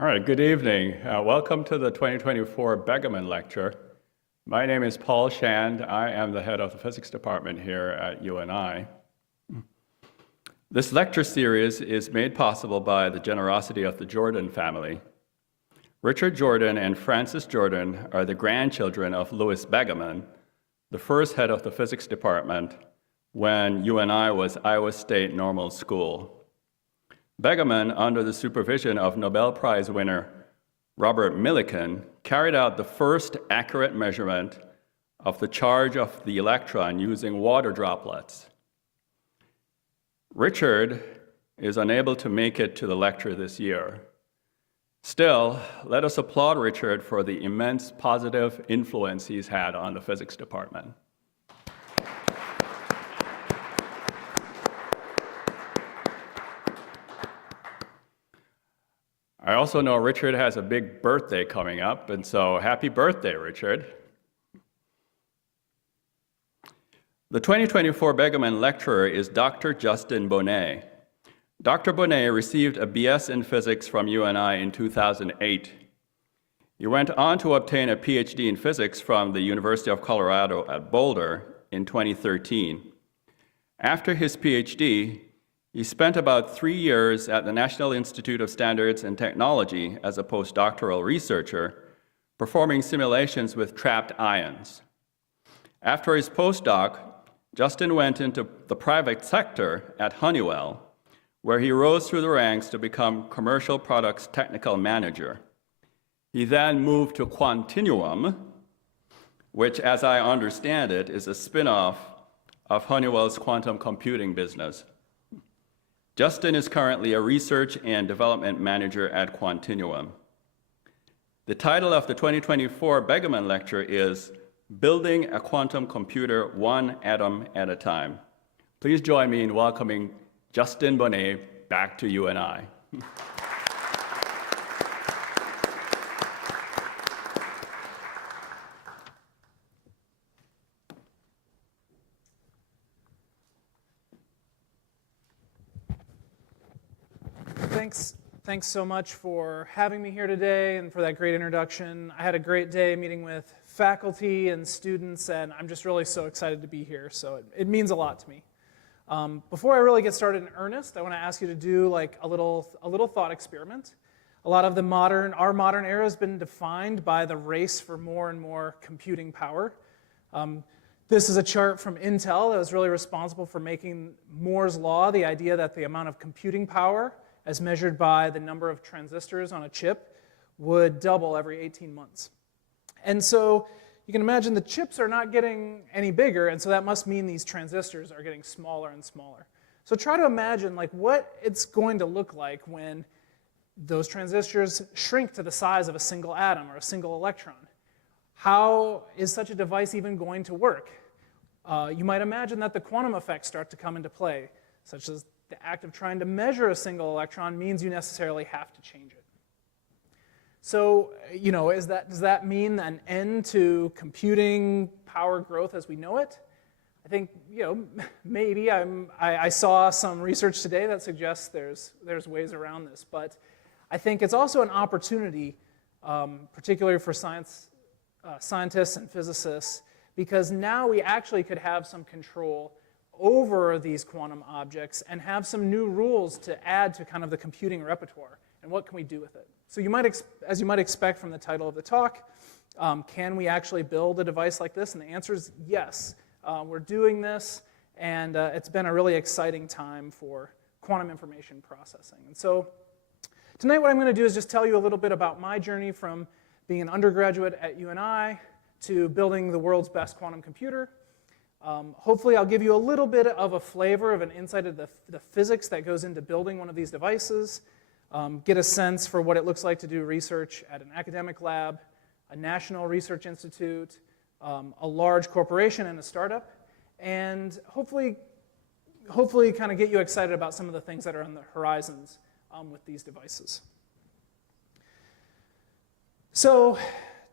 All right, good evening. Welcome to the 2024 Begeman Lecture. My name is Paul Shand. I am the head of the physics department here at UNI. This lecture series is made possible by the generosity of the Jordan family. Richard Jordan and Frances Jordan are the grandchildren of Louis Begeman, the first head of the physics department when UNI was Iowa State Normal School. Begeman, under the supervision of Nobel Prize winner Robert Millikan, carried out the first accurate measurement of the charge of the electron using water droplets. Richard is unable to make it to the lecture this year. Still, let us applaud Richard for the immense positive influence he's had on the physics department. I also know Richard has a big birthday coming up, and so happy birthday, Richard. The 2024 Begeman Lecturer is Dr. Justin Bonnet. Dr. Bonnet received a BS in physics from UNI in 2008. He went on to obtain a PhD in physics from the University of Colorado at Boulder in 2013. After his PhD, he spent about 3 years at the National Institute of Standards and Technology as a postdoctoral researcher, performing simulations with trapped ions. After his postdoc, Justin went into the private sector at Honeywell, where he rose through the ranks to become commercial products technical manager. He then moved to Quantinuum, which, as I understand it, is a spin-off of Honeywell's quantum computing business. Justin is currently a research and development manager at Quantinuum. The title of the 2024 Begeman Lecture is Building a Quantum Computer One Atom at a Time. Please join me in welcoming Justin Bonnet back to UNI. Thanks so much for having me here today and for that great introduction. I had a great day meeting with faculty and students, and I'm just really so excited to be here, so it means a lot to me. Before I really get started in earnest, I want to ask you to do like a little thought experiment. A lot of our modern era has been defined by the race for more and more computing power. This is a chart from Intel that was really responsible for making Moore's Law, the idea that the amount of computing power as measured by the number of transistors on a chip would double every 18 months. And so you can imagine the chips are not getting any bigger, and so that must mean these transistors are getting smaller and smaller. So try to imagine like what it's going to look like when those transistors shrink to the size of a single atom or a single electron. How is such a device even going to work? You might imagine that the quantum effects start to come into play, such as the act of trying to measure a single electron means you necessarily have to change it. So, does that mean an end to computing power growth as we know it? I think, maybe. I saw some research today that suggests there's ways around this, but I think it's also an opportunity, particularly for scientists and physicists, because now we actually could have some control over these quantum objects and have some new rules to add to kind of the computing repertoire. And what can we do with it? So as you might expect from the title of the talk, can we actually build a device like this? And the answer is yes. We're doing this, and it's been a really exciting time for quantum information processing. And so tonight what I'm going to do is just tell you a little bit about my journey from being an undergraduate at UNI to building the world's best quantum computer. Hopefully I'll give you a little bit of a flavor of an insight of the physics that goes into building one of these devices, get a sense for what it looks like to do research at an academic lab, a national research institute, a large corporation and a startup, and hopefully kind of get you excited about some of the things that are on the horizons with these devices. So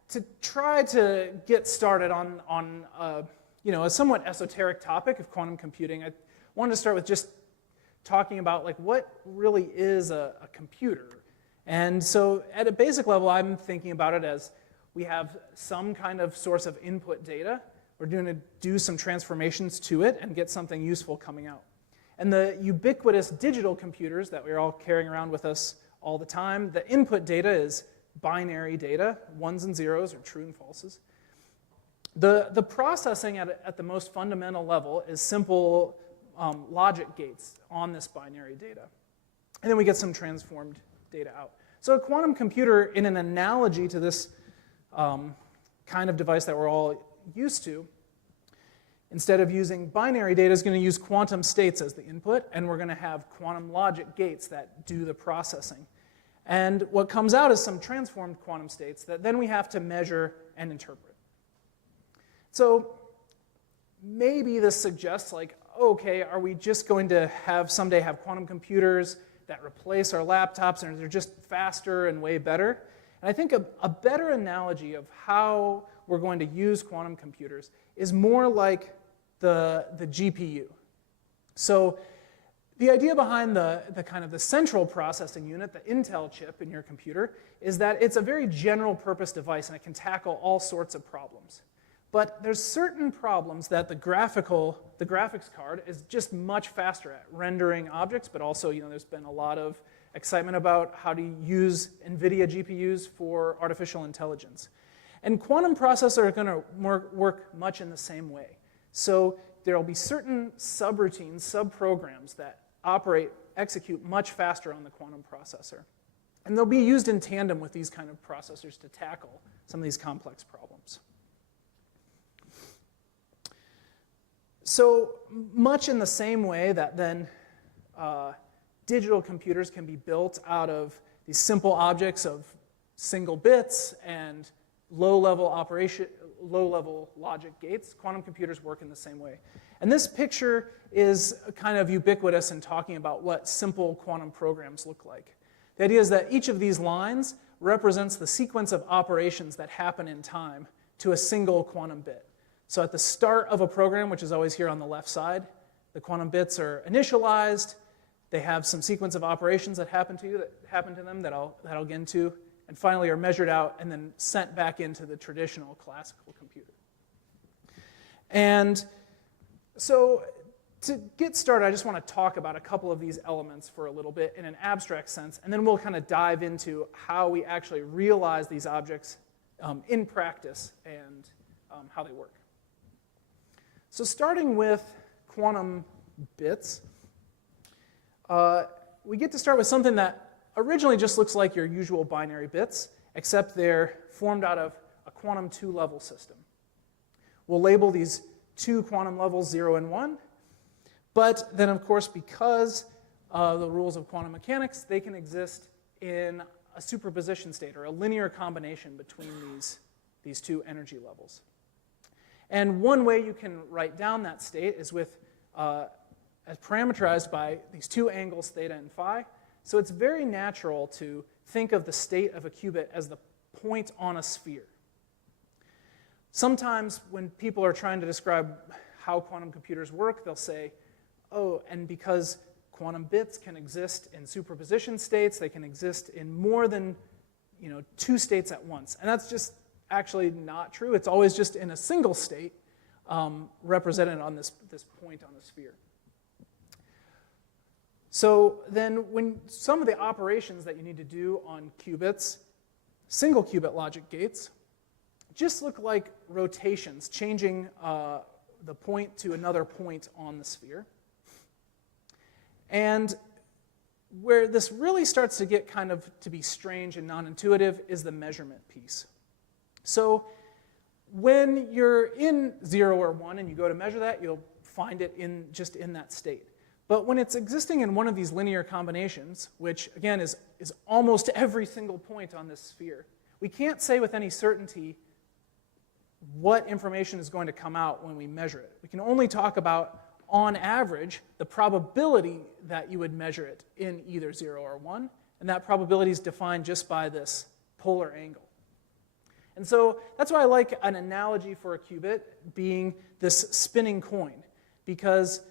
to try to get started on a somewhat esoteric topic of quantum computing, I wanted to start with just talking about like what really is a computer And so at a basic level, I'm thinking about it as we have some kind of source of input data. We're going to do some transformations to it and get something useful coming out. And the ubiquitous digital computers that we're all carrying around with us all the time, the input data is binary data, ones and zeros, or true and falses. The processing at the most fundamental level is simple logic gates on this binary data. And then we get some transformed data out. So a quantum computer, in an analogy to this kind of device that we're all used to, instead of using binary data, is going to use quantum states as the input, and we're going to have quantum logic gates that do the processing. And what comes out is some transformed quantum states that then we have to measure and interpret. So maybe this suggests, like, okay, are we just going to someday have quantum computers that replace our laptops and they're just faster and way better? And I think a better analogy of how we're going to use quantum computers is more like the GPU. So the idea behind the kind of the central processing unit, the Intel chip in your computer, is that it's a very general purpose device and it can tackle all sorts of problems. But there's certain problems that the graphics card is just much faster at, rendering objects, but also, there's been a lot of excitement about how to use NVIDIA GPUs for artificial intelligence. And quantum processors are going to work much in the same way. So there will be certain subroutines, subprograms that execute much faster on the quantum processor. And they'll be used in tandem with these kind of processors to tackle some of these complex problems. So much in the same way that then digital computers can be built out of these simple objects of single bits and low-level logic gates, quantum computers work in the same way. And this picture is kind of ubiquitous in talking about what simple quantum programs look like. The idea is that each of these lines represents the sequence of operations that happen in time to a single quantum bit. So at the start of a program, which is always here on the left side, the quantum bits are initialized. They have some sequence of operations that happen to them that I'll get into, and finally are measured out and then sent back into the traditional classical computer. And so to get started, I just want to talk about a couple of these elements for a little bit in an abstract sense, and then we'll kind of dive into how we actually realize these objects in practice and how they work. So starting with quantum bits, we get to start with something that originally just looks like your usual binary bits, except they're formed out of a quantum 2-level system. We'll label these 2 quantum levels 0 and 1, but then of course because of the rules of quantum mechanics, they can exist in a superposition state or a linear combination between these 2 energy levels. And one way you can write down that state is as parameterized by these 2 angles, theta and phi. So it's very natural to think of the state of a qubit as the point on a sphere. Sometimes when people are trying to describe how quantum computers work, they'll say, oh, and because quantum bits can exist in superposition states, they can exist in more than 2 states at once. And that's just actually not true. It's always just in a single state represented on this point on the sphere. So then when some of the operations that you need to do on qubits, single qubit logic gates, just look like rotations, changing the point to another point on the sphere. And where this really starts to get kind of to be strange and non-intuitive is the measurement piece. So when you're in 0 or 1 and you go to measure that, you'll find it just in that state. But when it's existing in one of these linear combinations, which again is almost every single point on this sphere, we can't say with any certainty what information is going to come out when we measure it. We can only talk about, on average, the probability that you would measure it in either 0 or 1, and that probability is defined just by this polar angle. And so that's why I like an analogy for a qubit being this spinning coin, because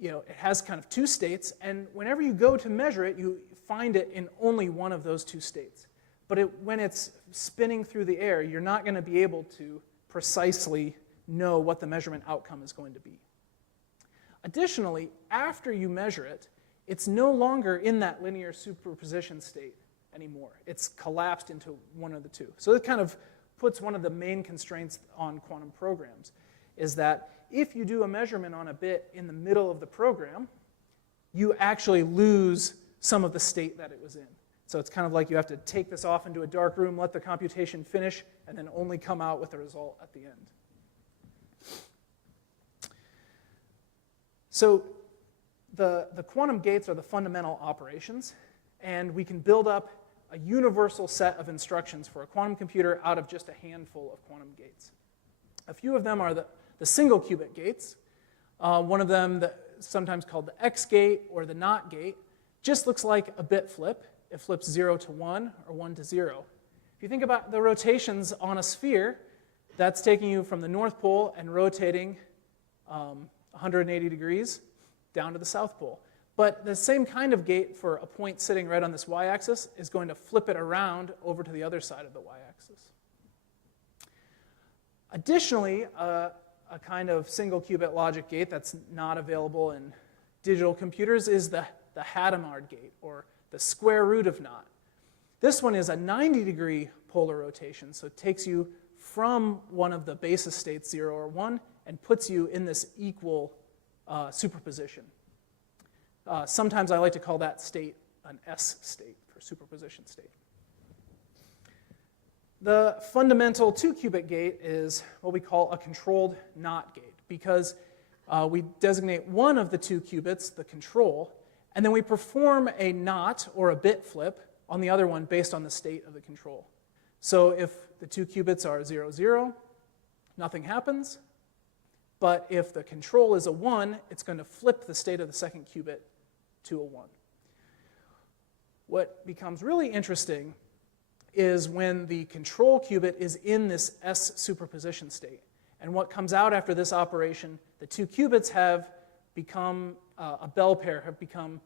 it has kind of 2 states, and whenever you go to measure it, you find it in only one of those two states. But when it's spinning through the air, you're not going to be able to precisely know what the measurement outcome is going to be. Additionally, after you measure it, it's no longer in that linear superposition state anymore. It's collapsed into one of the two. So it kind of puts one of the main constraints on quantum programs, is that if you do a measurement on a bit in the middle of the program, you actually lose some of the state that it was in. So it's kind of like you have to take this off into a dark room, let the computation finish, and then only come out with the result at the end. So the quantum gates are the fundamental operations, and we can build up a universal set of instructions for a quantum computer out of just a handful of quantum gates. A few of them are the single qubit gates. One of them, sometimes called the X gate or the NOT gate, just looks like a bit flip. It flips 0 to 1 or 1 to 0. If you think about the rotations on a sphere, that's taking you from the North Pole and rotating 180 degrees down to the South Pole. But the same kind of gate for a point sitting right on this y-axis is going to flip it around over to the other side of the y-axis. Additionally, a kind of single qubit logic gate that's not available in digital computers is the Hadamard gate, or the square root of NOT. This one is a 90-degree polar rotation, so it takes you from one of the basis states, 0 or 1, and puts you in this equal superposition. Sometimes I like to call that state an S state, for superposition state. The fundamental 2-qubit gate is what we call a controlled NOT gate, because we designate one of the 2 qubits, the control, and then we perform a NOT or a bit flip on the other one based on the state of the control. So if the 2 qubits are 0, 0, nothing happens. But if the control is a 1, it's going to flip the state of the second qubit to a 1. What becomes really interesting is when the control qubit is in this S superposition state. And what comes out after this operation, the 2 qubits have become a Bell pair, have become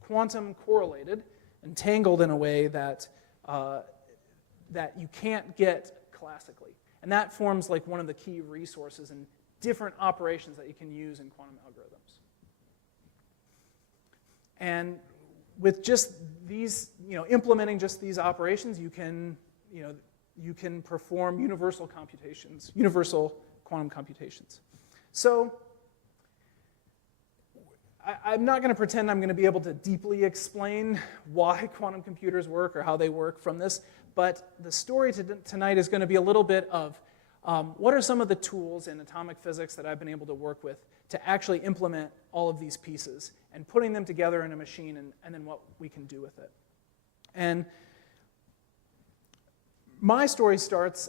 quantum correlated, entangled in a way that, that you can't get classically. And that forms like one of the key resources and different operations that you can use in quantum algorithms. And with just these, implementing just these operations, you can perform universal computations, universal quantum computations. So I'm not going to pretend I'm going to be able to deeply explain why quantum computers work or how they work from this, but the story tonight is going to be a little bit of what are some of the tools in atomic physics that I've been able to work with to actually implement all of these pieces and putting them together in a machine and then what we can do with it. And my story starts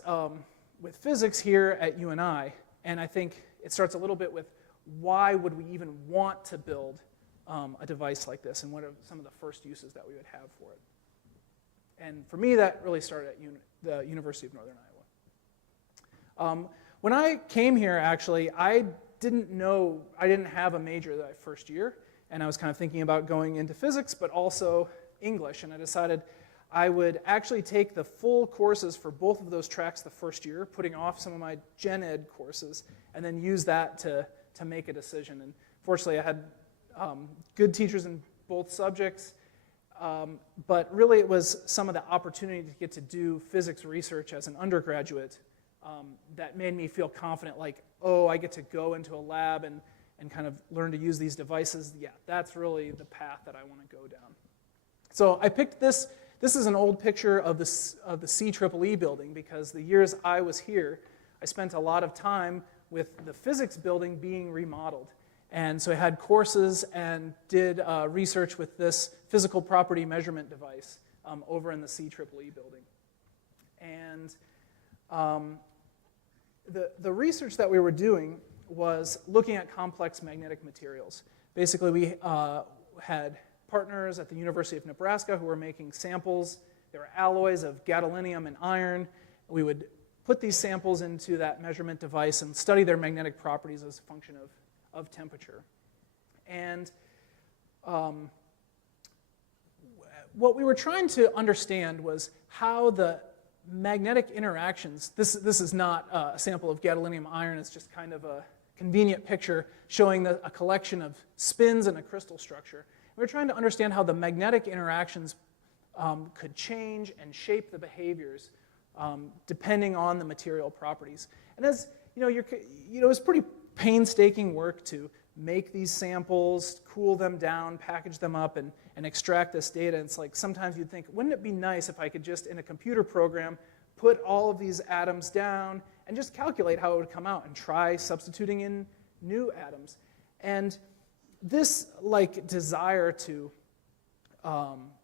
with physics here at UNI, and I think it starts a little bit with why would we even want to build a device like this, and what are some of the first uses that we would have for it. And for me, that really started at the University of Northern Iowa. When I came here, actually, I didn't have a major that first year, and I was kind of thinking about going into physics, but also English, and I decided I would actually take the full courses for both of those tracks the first year, putting off some of my gen ed courses, and then use that to make a decision. And fortunately, I had good teachers in both subjects, but really it was some of the opportunity to get to do physics research as an undergraduate that made me feel confident, like, oh, I get to go into a lab and kind of learn to use these devices. Yeah, that's really the path that I want to go down. So I picked this. This is an old picture of the CEEE building, because the years I was here, I spent a lot of time with the physics building being remodeled. And so I had courses and did research with this physical property measurement device over in the CEEE building. And the research that we were doing was looking at complex magnetic materials. Basically, we had partners at the University of Nebraska who were making samples. There were alloys of gadolinium and iron. We would put these samples into that measurement device and study their magnetic properties as a function of temperature. And what we were trying to understand was how the magnetic interactions, this is not a sample of gadolinium iron, it's just kind of a convenient picture showing a collection of spins in a crystal structure. We were trying to understand how the magnetic interactions could change and shape the behaviors depending on the material properties. And as it was pretty painstaking work to make these samples, cool them down, package them up, and extract this data. It's like sometimes you'd think, wouldn't it be nice if I could just, in a computer program, put all of these atoms down and just calculate how it would come out and try substituting in new atoms. And this desire to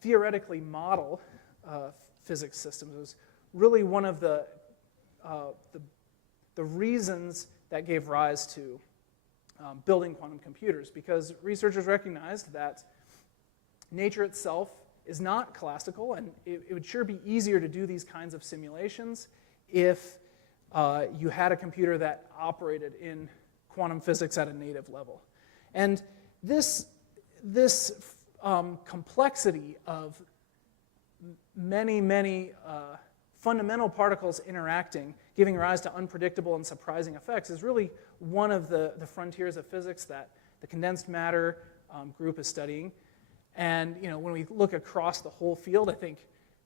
theoretically model physics systems was really one of the reasons that gave rise to building quantum computers, because researchers recognized that nature itself is not classical, and it would sure be easier to do these kinds of simulations if you had a computer that operated in quantum physics at a native level. And this complexity of many fundamental particles interacting, giving rise to unpredictable and surprising effects, is really one of the frontiers of physics that the condensed matter group is studying. And when we look across the whole field, I think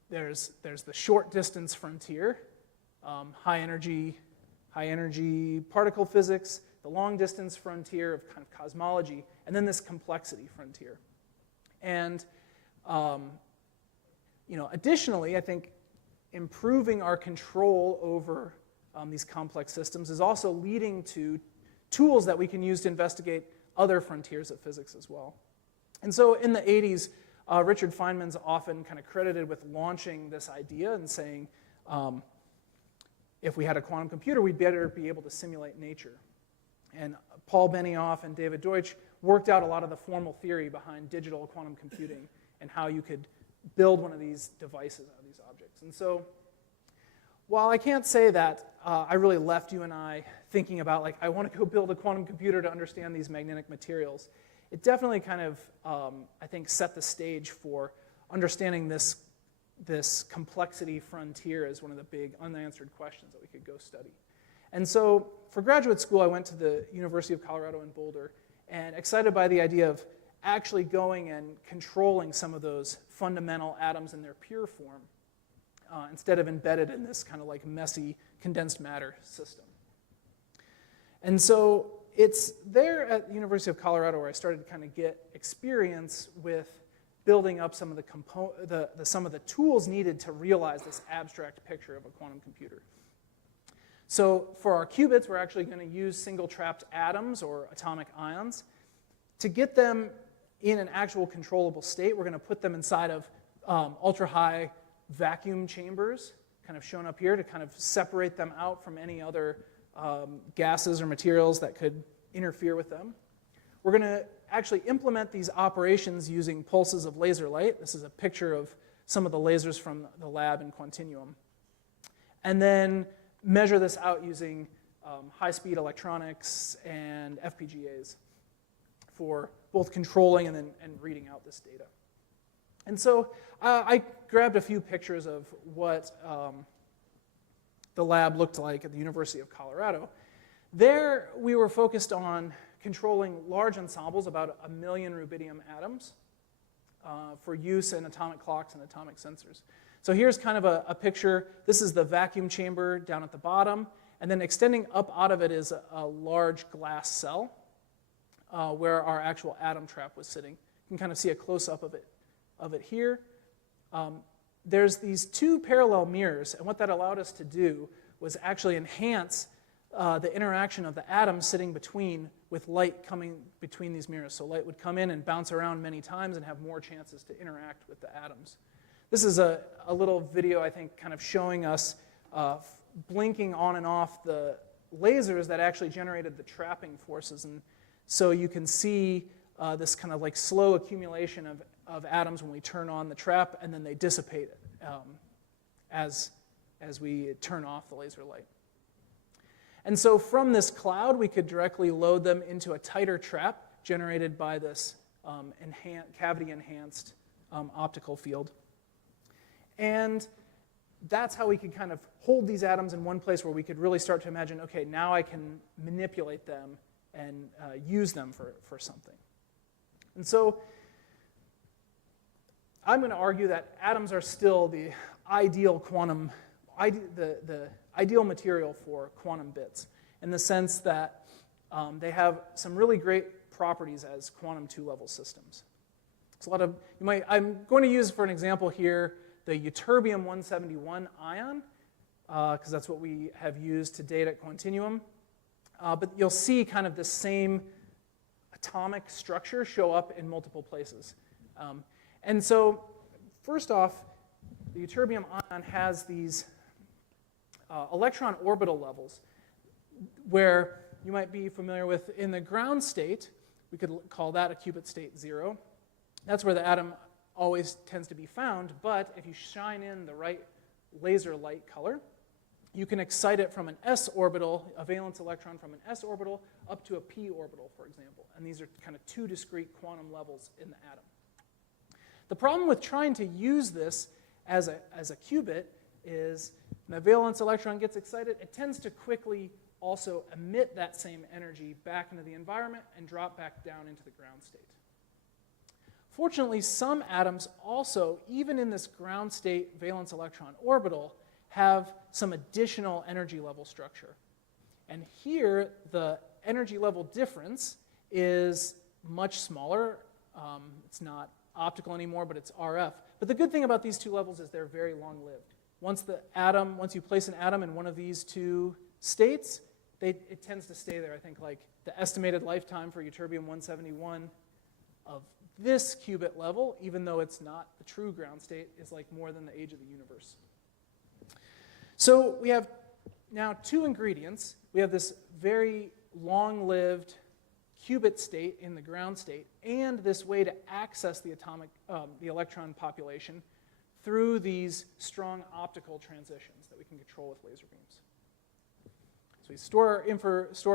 there's the short distance frontier, high energy particle physics, the long distance frontier of kind of cosmology, and then this complexity frontier. And additionally, I think improving our control over these complex systems is also leading to tools that we can use to investigate other frontiers of physics as well. And so in the 80s, Richard Feynman's often kind of credited with launching this idea and saying, if we had a quantum computer, we'd better be able to simulate nature. And Paul Benioff and David Deutsch worked out a lot of the formal theory behind digital quantum computing and how you could build one of these devices out of these objects. And so while I can't say that I really left you and I thinking about, I want to go build a quantum computer to understand these magnetic materials, it definitely kind of, I think, set the stage for understanding this complexity frontier as one of the big unanswered questions that we could go study. And so for graduate school, I went to the University of Colorado in Boulder, and excited by the idea of actually going and controlling some of those fundamental atoms in their pure form instead of embedded in this kind of messy condensed matter system. And so it's there at the University of Colorado where I started to kind of get experience with building up some of some of the tools needed to realize this abstract picture of a quantum computer. So for our qubits, we're actually going to use single-trapped atoms or atomic ions. To get them in an actual controllable state, we're going to put them inside of ultra-high vacuum chambers, kind of shown up here, to kind of separate them out from any other gases or materials that could interfere with them. We're going to actually implement these operations using pulses of laser light. This is a picture of some of the lasers from the lab in Quantinuum. And then measure this out using high-speed electronics and FPGAs for both controlling and reading out this data. And so I grabbed a few pictures of what the lab looked like at the University of Colorado. There, we were focused on controlling large ensembles, about 1 million rubidium atoms, for use in atomic clocks and atomic sensors. So here's kind of a picture. This is the vacuum chamber down at the bottom, and then extending up out of it is a large glass cell where our actual atom trap was sitting. You can kind of see a close-up of it here. There's these two parallel mirrors, and what that allowed us to do was actually enhance the interaction of the atoms sitting between, with light coming between these mirrors. So light would come in and bounce around many times and have more chances to interact with the atoms. This is a little video, I think, kind of showing us blinking on and off the lasers that actually generated the trapping forces. And so you can see this kind of slow accumulation of atoms when we turn on the trap, and then they dissipate as we turn off the laser light. And so from this cloud, we could directly load them into a tighter trap generated by this cavity-enhanced optical field. And that's how we could kind of hold these atoms in one place where we could really start to imagine, okay, now I can manipulate them and use them for something. And so I'm going to argue that atoms are still the ideal the ideal material for quantum bits, in the sense that they have some really great properties as quantum two-level systems. It's a lot of, I'm going to use for an example here the ytterbium-171 ion, because that's what we have used to date at Quantinuum. But you'll see kind of the same atomic structure show up in multiple places. And so, first off, the ytterbium ion has these electron orbital levels where you might be familiar with in the ground state. We could call that a qubit state 0. That's where the atom always tends to be found, but if you shine in the right laser light color, you can excite it from an s orbital, a valence electron from an s orbital, up to a p orbital, for example. And these are kind of two discrete quantum levels in the atom. The problem with trying to use this as a qubit is when a valence electron gets excited, it tends to quickly also emit that same energy back into the environment and drop back down into the ground state. Fortunately, some atoms also, even in this ground state valence electron orbital, have some additional energy level structure. And here, the energy level difference is much smaller. It's not optical anymore, but it's RF. But the good thing about these two levels is they're very long-lived. Once you place an atom in one of these two states, it tends to stay there. I think like the estimated lifetime for ytterbium-171 of this qubit level, even though it's not the true ground state, is like more than the age of the universe. So we have now two ingredients. We have this very long-lived qubit state in the ground state, and this way to access the electron population through these strong optical transitions that we can control with laser beams. So we store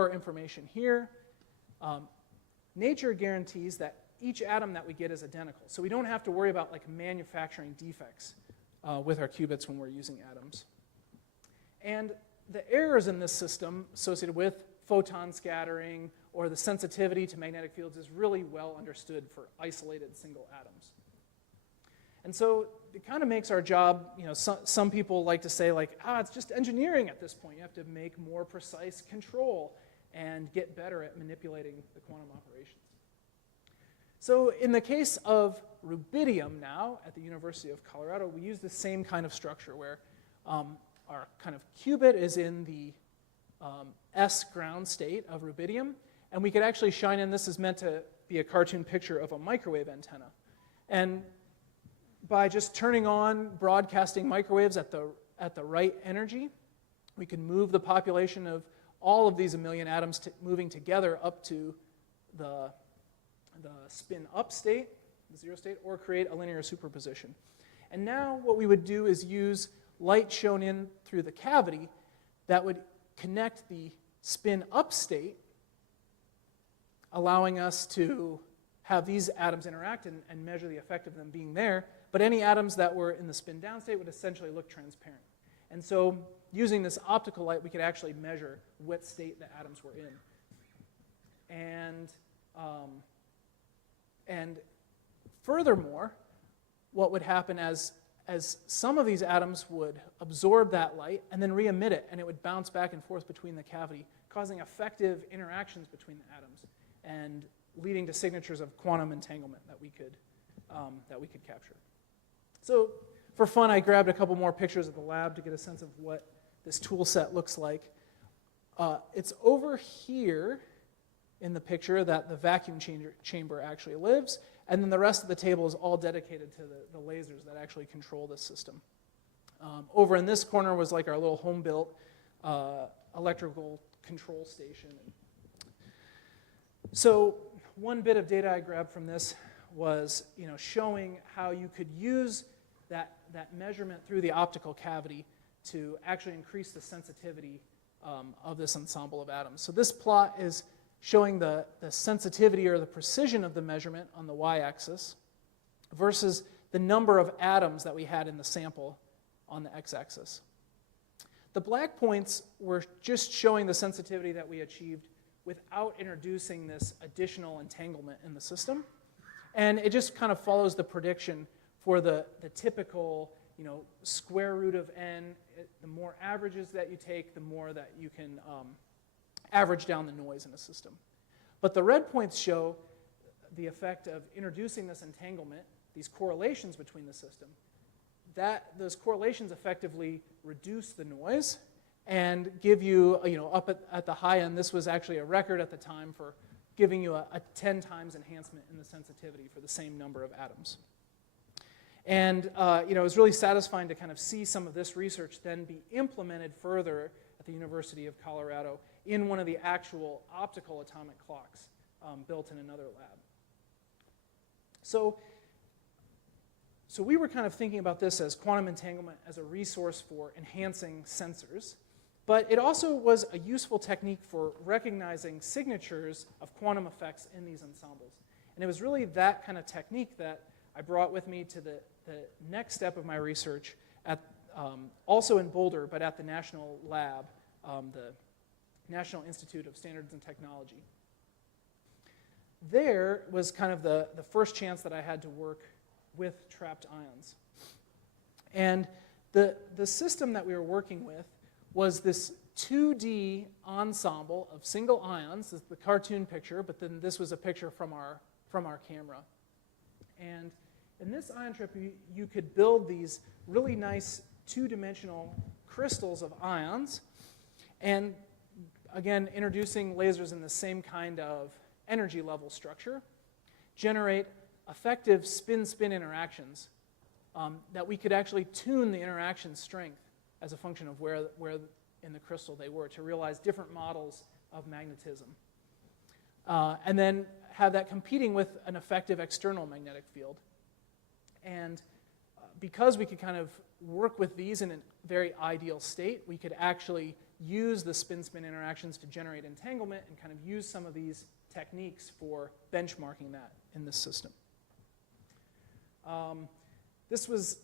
our information here. Nature guarantees that each atom that we get is identical, so we don't have to worry about like manufacturing defects with our qubits when we're using atoms. And the errors in this system associated with photon scattering or the sensitivity to magnetic fields is really well understood for isolated single atoms. And so it kind of makes our job, some people like to say like, it's just engineering at this point. You have to make more precise control and get better at manipulating the quantum operations. So in the case of rubidium now at the University of Colorado, we use the same kind of structure where our kind of qubit is in the S ground state of rubidium, and we could actually shine in, this is meant to be a cartoon picture of a microwave antenna. And by just turning on broadcasting microwaves at the right energy, we can move the population of all of these 1 million atoms moving together up to the spin up state, the 0 state, or create a linear superposition. And now what we would do is use light shown in through the cavity that would connect the spin up state, allowing us to have these atoms interact and measure the effect of them being there. But any atoms that were in the spin down state would essentially look transparent. And so using this optical light, we could actually measure what state the atoms were in. And furthermore, what would happen as some of these atoms would absorb that light and then re-emit it, and it would bounce back and forth between the cavity, causing effective interactions between the atoms and leading to signatures of quantum entanglement that we could capture. So for fun, I grabbed a couple more pictures of the lab to get a sense of what this tool set looks like. It's over here in the picture that the vacuum chamber actually lives, and then the rest of the table is all dedicated to the lasers that actually control this system. Over in this corner was like our little home-built electrical control station. So one bit of data I grabbed from this was showing how you could use that measurement through the optical cavity to actually increase the sensitivity of this ensemble of atoms. So this plot is showing the sensitivity or the precision of the measurement on the y-axis versus the number of atoms that we had in the sample on the x-axis. The black points were just showing the sensitivity that we achieved without introducing this additional entanglement in the system. And it just kind of follows the prediction for the typical, square root of n. The more averages that you take, the more that you can average down the noise in a system. But the red points show the effect of introducing this entanglement, these correlations between the system. Those correlations effectively reduce the noise and give you, up at the high end, this was actually a record at the time for giving you a 10 times enhancement in the sensitivity for the same number of atoms. And it was really satisfying to kind of see some of this research then be implemented further at the University of Colorado in one of the actual optical atomic clocks built in another lab. So we were kind of thinking about this as quantum entanglement as a resource for enhancing sensors, but it also was a useful technique for recognizing signatures of quantum effects in these ensembles. And it was really that kind of technique that I brought with me to the next step of my research, also in Boulder, but at the National Lab, the National Institute of Standards and Technology. There was kind of the first chance that I had to work with trapped ions. And the system that we were working with was this 2D ensemble of single ions. This is the cartoon picture, but then this was a picture from our camera. And in this ion trap, you could build these really nice two-dimensional crystals of ions, and again, introducing lasers in the same kind of energy level structure, generate effective spin-spin interactions that we could actually tune the interaction strength as a function of where in the crystal they were to realize different models of magnetism. And then have that competing with an effective external magnetic field. And because we could kind of work with these in a very ideal state, we could actually use the spin-spin interactions to generate entanglement and kind of use some of these techniques for benchmarking that in this system. This was,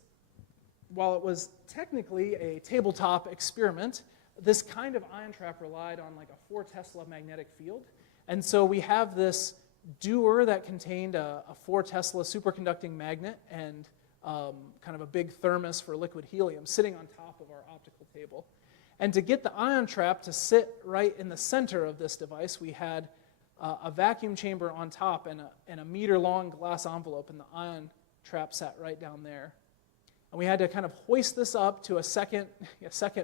while it was technically a tabletop experiment, this kind of ion trap relied on like a 4 Tesla magnetic field. And so we have this dewar that contained a 4 Tesla superconducting magnet and kind of a big thermos for liquid helium sitting on top of our optical table. And to get the ion trap to sit right in the center of this device, we had a vacuum chamber on top and a meter-long glass envelope, and the ion trap sat right down there. And we had to kind of hoist this up to a second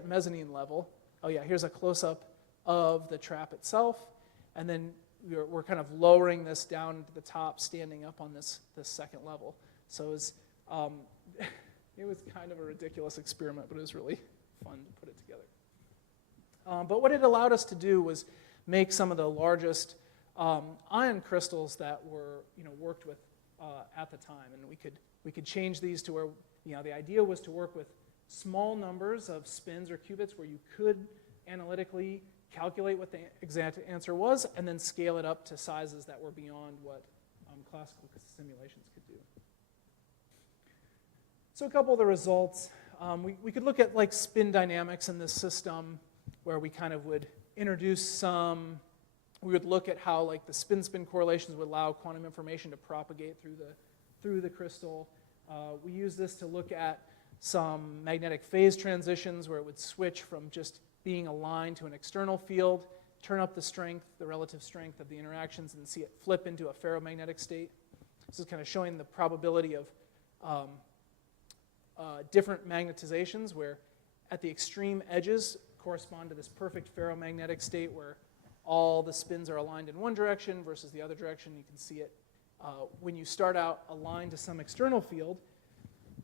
mezzanine level. Oh yeah, here's a close-up of the trap itself. And then we're kind of lowering this down to the top, standing up on this second level. So it was kind of a ridiculous experiment, but it was really fun to put it together. But what it allowed us to do was make some of the largest ion crystals that were worked with at the time, and we could change these to where the idea was to work with small numbers of spins or qubits where you could analytically calculate what the exact answer was, and then scale it up to sizes that were beyond what classical simulations could do. So a couple of the results, we could look at like spin dynamics in this system, where we kind of would introduce we would look at how like the spin-spin correlations would allow quantum information to propagate through the crystal. We use this to look at some magnetic phase transitions where it would switch from just being aligned to an external field, turn up the strength, the relative strength of the interactions, and see it flip into a ferromagnetic state. This is kind of showing the probability of different magnetizations where at the extreme edges correspond to this perfect ferromagnetic state where all the spins are aligned in one direction versus the other direction. You can see it when you start out aligned to some external field.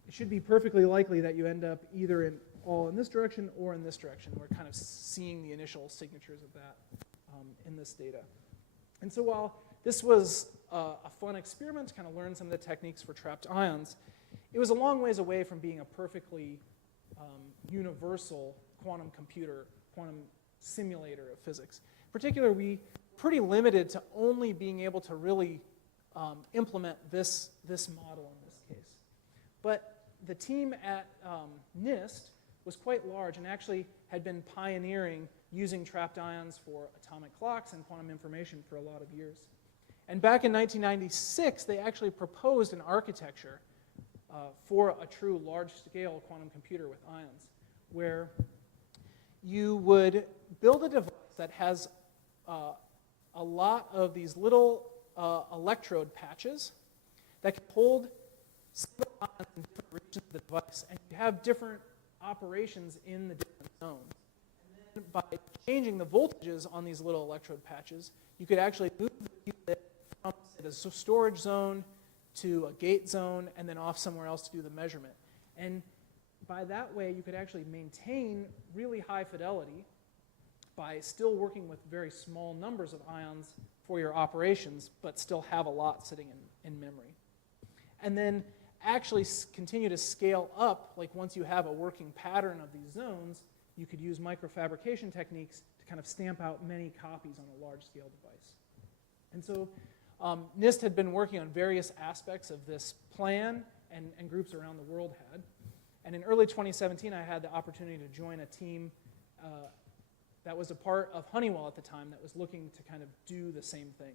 It should be perfectly likely that you end up either all in this direction or in this direction. We're kind of seeing the initial signatures of that in this data. And so while this was a fun experiment to kind of learn some of the techniques for trapped ions, it was a long ways away from being a perfectly universal quantum computer, quantum simulator of physics. In particular, we pretty limited to only being able to really implement this model in this case. But the team at NIST was quite large and actually had been pioneering using trapped ions for atomic clocks and quantum information for a lot of years. And back in 1996, they actually proposed an architecture for a true large-scale quantum computer with ions, where you would build a device that has a lot of these little electrode patches that can hold single ions in different regions of the device, and you have different operations in the different zones. And then by changing the voltages on these little electrode patches, you could actually move the qubit from the storage zone to a gate zone and then off somewhere else to do the measurement. And by that way, you could actually maintain really high fidelity by still working with very small numbers of ions for your operations, but still have a lot sitting in memory. And then actually continue to scale up, like once you have a working pattern of these zones, you could use microfabrication techniques to kind of stamp out many copies on a large-scale device. And so NIST had been working on various aspects of this plan, and groups around the world had. And in early 2017, I had the opportunity to join a team that was a part of Honeywell at the time that was looking to kind of do the same thing.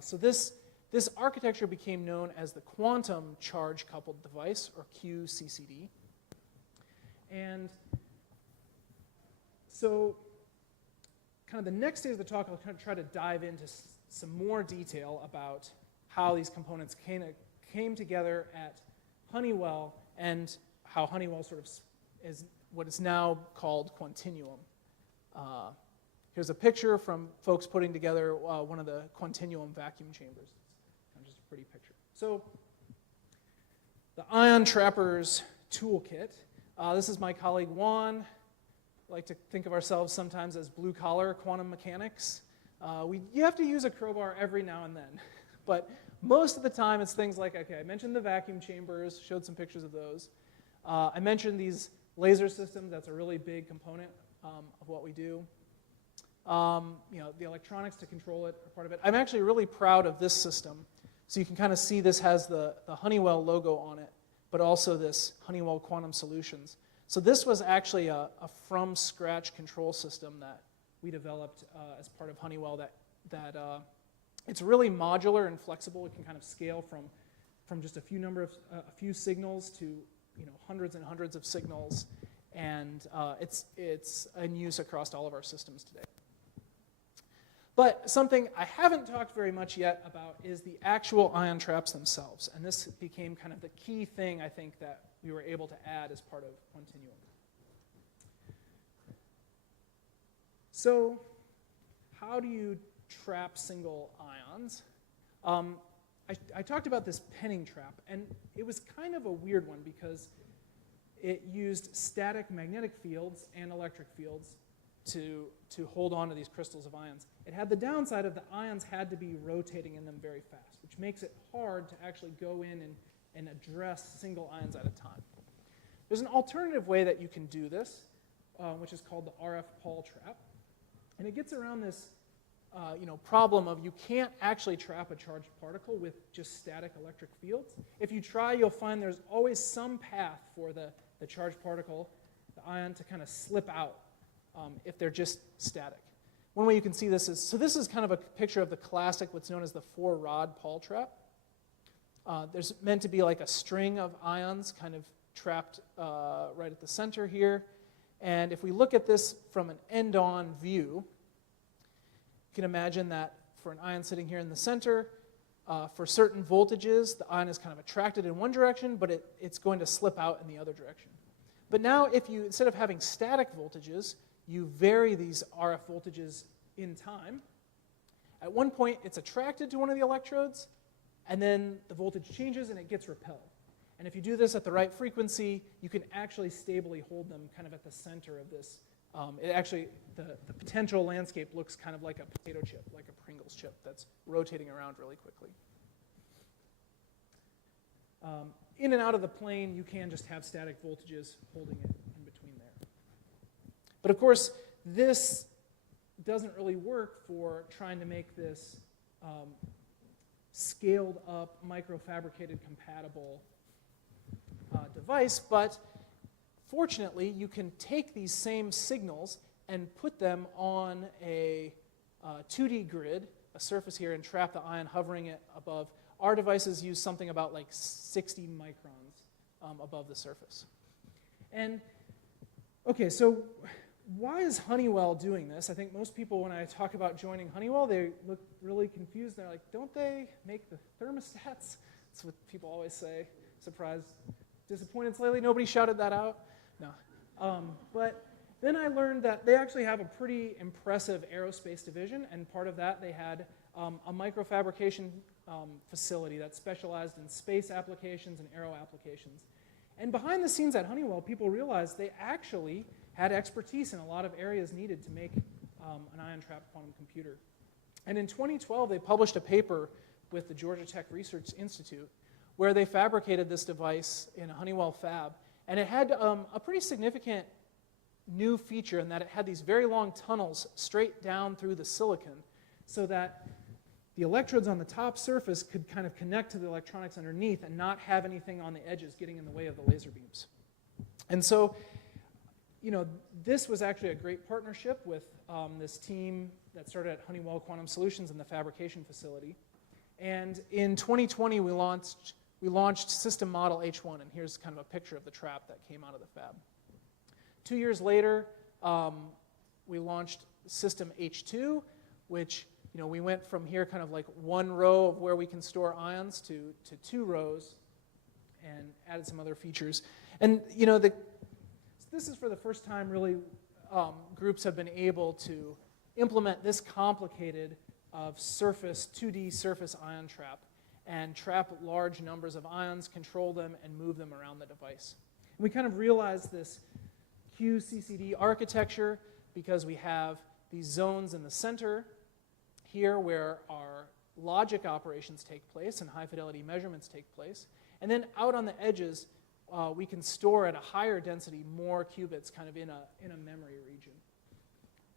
So this architecture became known as the Quantum Charge Coupled Device, or QCCD. And so kind of the next stage of the talk, I'll kind of try to dive into some more detail about how these components came together at Honeywell and how Honeywell sort of is what is now called Quantinuum. Here's a picture from folks putting together one of the Quantinuum vacuum chambers. Just a pretty picture. So the Ion Trappers Toolkit. This is my colleague Juan. I like to think of ourselves sometimes as blue-collar quantum mechanics. You have to use a crowbar every now and then. But most of the time, it's things like, okay, I mentioned the vacuum chambers, showed some pictures of those. I mentioned these laser systems. That's a really big component of what we do. The electronics to control it are part of it. I'm actually really proud of this system. So you can kind of see this has the Honeywell logo on it, but also this Honeywell Quantum Solutions. So this was actually a from-scratch control system that we developed as part of Honeywell that it's really modular and flexible. It can kind of scale from just a few signals to hundreds and hundreds of signals, and it's in use across all of our systems today. But something I haven't talked very much yet about is the actual ion traps themselves, and this became kind of the key thing I think that we were able to add as part of Quantinuum. So how do you trap single ions? I talked about this penning trap, and it was kind of a weird one because it used static magnetic fields and electric fields to hold on to these crystals of ions. It had the downside of the ions had to be rotating in them very fast, which makes it hard to actually go in and address single ions at a time. There's an alternative way that you can do this, which is called the RF Paul trap. And it gets around this problem of you can't actually trap a charged particle with just static electric fields. If you try, you'll find there's always some path for the charged particle, the ion, to kind of slip out if they're just static. One way you can see this is, so this is kind of a picture of the classic, what's known as the 4-rod Paul trap. There's meant to be like a string of ions kind of trapped right at the center here. And if we look at this from an end-on view, you can imagine that for an ion sitting here in the center, for certain voltages, the ion is kind of attracted in one direction, but it's going to slip out in the other direction. But now if you, instead of having static voltages, you vary these RF voltages in time. At one point, it's attracted to one of the electrodes, and then the voltage changes and it gets repelled. And if you do this at the right frequency, you can actually stably hold them kind of at the center of this. The potential landscape looks kind of like a potato chip, like a Pringles chip that's rotating around really quickly. In and out of the plane, you can just have static voltages holding it in between there. But of course, this doesn't really work for trying to make this scaled up, microfabricated, compatible device, but fortunately, you can take these same signals and put them on a 2D grid, a surface here, and trap the ion hovering it above. Our devices use something about like 60 microns above the surface. And okay, so why is Honeywell doing this? I think most people, when I talk about joining Honeywell, they look really confused. They're like, don't they make the thermostats? That's what people always say. Surprised, disappointed slightly. Nobody shouted that out. No. But then I learned that they actually have a pretty impressive aerospace division, and part of that they had a microfabrication facility that specialized in space applications and aero applications. And behind the scenes at Honeywell, people realized they actually had expertise in a lot of areas needed to make an ion-trapped quantum computer. And in 2012, they published a paper with the Georgia Tech Research Institute where they fabricated this device in a Honeywell fab. And it had a pretty significant new feature in that it had these very long tunnels straight down through the silicon so that the electrodes on the top surface could kind of connect to the electronics underneath and not have anything on the edges getting in the way of the laser beams. And so, you know, this was actually a great partnership with this team that started at Honeywell Quantum Solutions in the fabrication facility. And in 2020, we launched System Model H1, and here's kind of a picture of the trap that came out of the fab. 2 years later, we launched System H2, which, you know, we went from here kind of like one row of where we can store ions to 2 rows and added some other features. And, you know, this is for the first time really groups have been able to implement this complicated of 2D surface ion trap and trap large numbers of ions, control them, and move them around the device. And we kind of realized this QCCD architecture because we have these zones in the center here where our logic operations take place and high-fidelity measurements take place. And then out on the edges, we can store at a higher density more qubits kind of in a memory region.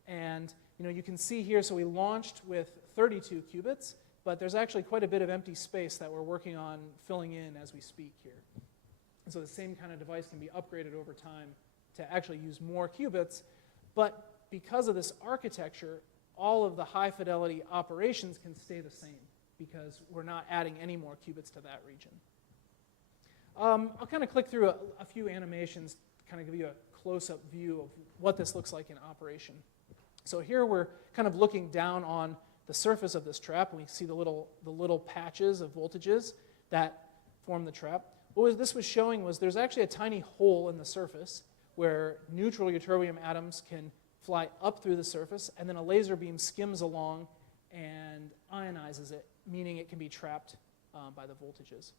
And you know, you can see here, so we launched with 32 qubits, but there's actually quite a bit of empty space that we're working on filling in as we speak here. And so the same kind of device can be upgraded over time to actually use more qubits, but because of this architecture, all of the high-fidelity operations can stay the same because we're not adding any more qubits to that region. I'll kind of click through a few animations to kind of give you a close-up view of what this looks like in operation. So here we're kind of looking down on the surface of this trap, and we see the little patches of voltages that form the trap. What this was showing was there's actually a tiny hole in the surface where neutral ytterbium atoms can fly up through the surface, and then a laser beam skims along and ionizes it, meaning it can be trapped by the voltages.